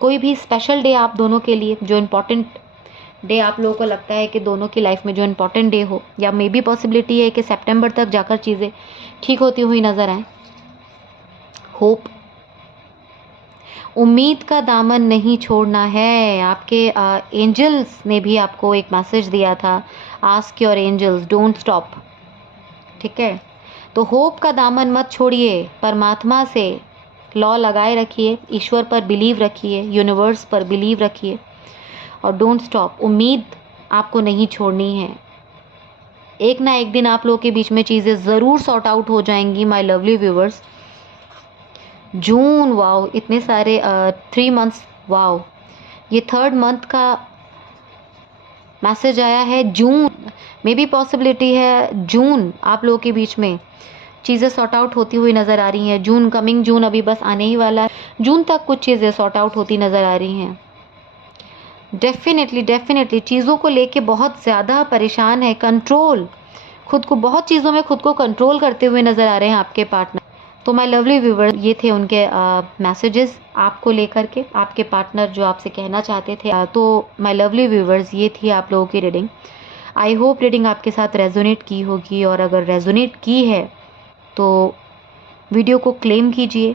कोई भी स्पेशल डे आप दोनों के लिए, जो इम्पोर्टेंट डे आप लोगों को लगता है कि दोनों की लाइफ में जो इम्पोर्टेंट डे हो, या मे बी पॉसिबिलिटी है कि सितंबर तक जाकर चीज़ें ठीक होती हुई नज़र आएँ। होप, उम्मीद का दामन नहीं छोड़ना है। आपके एंजल्स ने भी आपको एक मैसेज दिया था, ask your angels don't stop, ठीक है। तो होप का दामन मत छोड़िए, परमात्मा से लॉ लगाए रखिए, ईश्वर पर बिलीव रखिए, यूनिवर्स पर बिलीव रखिए और डोंट स्टॉप, उम्मीद आपको नहीं छोड़नी है। एक ना एक दिन आप लोगों के बीच में चीज़ें ज़रूर सॉर्ट आउट हो जाएंगी my lovely viewers. June, wow, इतने सारे 3 मंथ्स, वाओ, ये 3rd मंथ का मैसेज आया है। जून, मे बी पॉसिबिलिटी है जून आप लोगों के बीच में चीज़ें सॉर्ट आउट होती हुई नज़र आ रही हैं। जून, कमिंग जून अभी बस आने ही वाला है, जून तक कुछ चीज़ें सॉर्ट आउट होती नज़र आ रही हैं। डेफिनेटली चीज़ों को लेके बहुत ज़्यादा परेशान है, कंट्रोल, खुद को बहुत चीज़ों में खुद को कंट्रोल करते हुए नज़र आ रहे हैं आपके पार्टनर। तो माय लवली व्यूवर, ये थे उनके मैसेजेस आपको लेकर के, आपके पार्टनर जो आपसे कहना चाहते थे। तो माय लवली व्यूवर्स, ये थी आप लोगों की रीडिंग। आई होप रीडिंग आपके साथ रेजोनेट की होगी, और अगर रेजोनेट की है तो वीडियो को क्लेम कीजिए,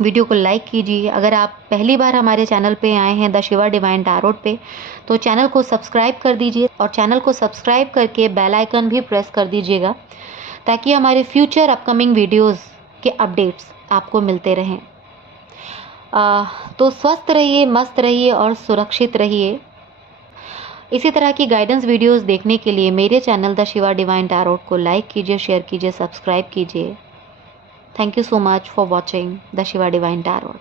वीडियो को लाइक कीजिए। अगर आप पहली बार हमारे चैनल पे आए हैं द शिवा डिवाइन टैरोट पे, तो चैनल को सब्सक्राइब कर दीजिए, और चैनल को सब्सक्राइब करके बेल आइकन भी प्रेस कर दीजिएगा, ताकि हमारे फ्यूचर अपकमिंग वीडियोस के अपडेट्स आपको मिलते रहें। तो स्वस्थ रहिए, मस्त रहिए और सुरक्षित रहिए। इसी तरह की गाइडेंस वीडियोस देखने के लिए मेरे channel the Shiva divine tarot को लाइक कीजिए, शेयर कीजिए, सब्सक्राइब कीजिए। Thank you so much for watching the Shiva Divine Tarot.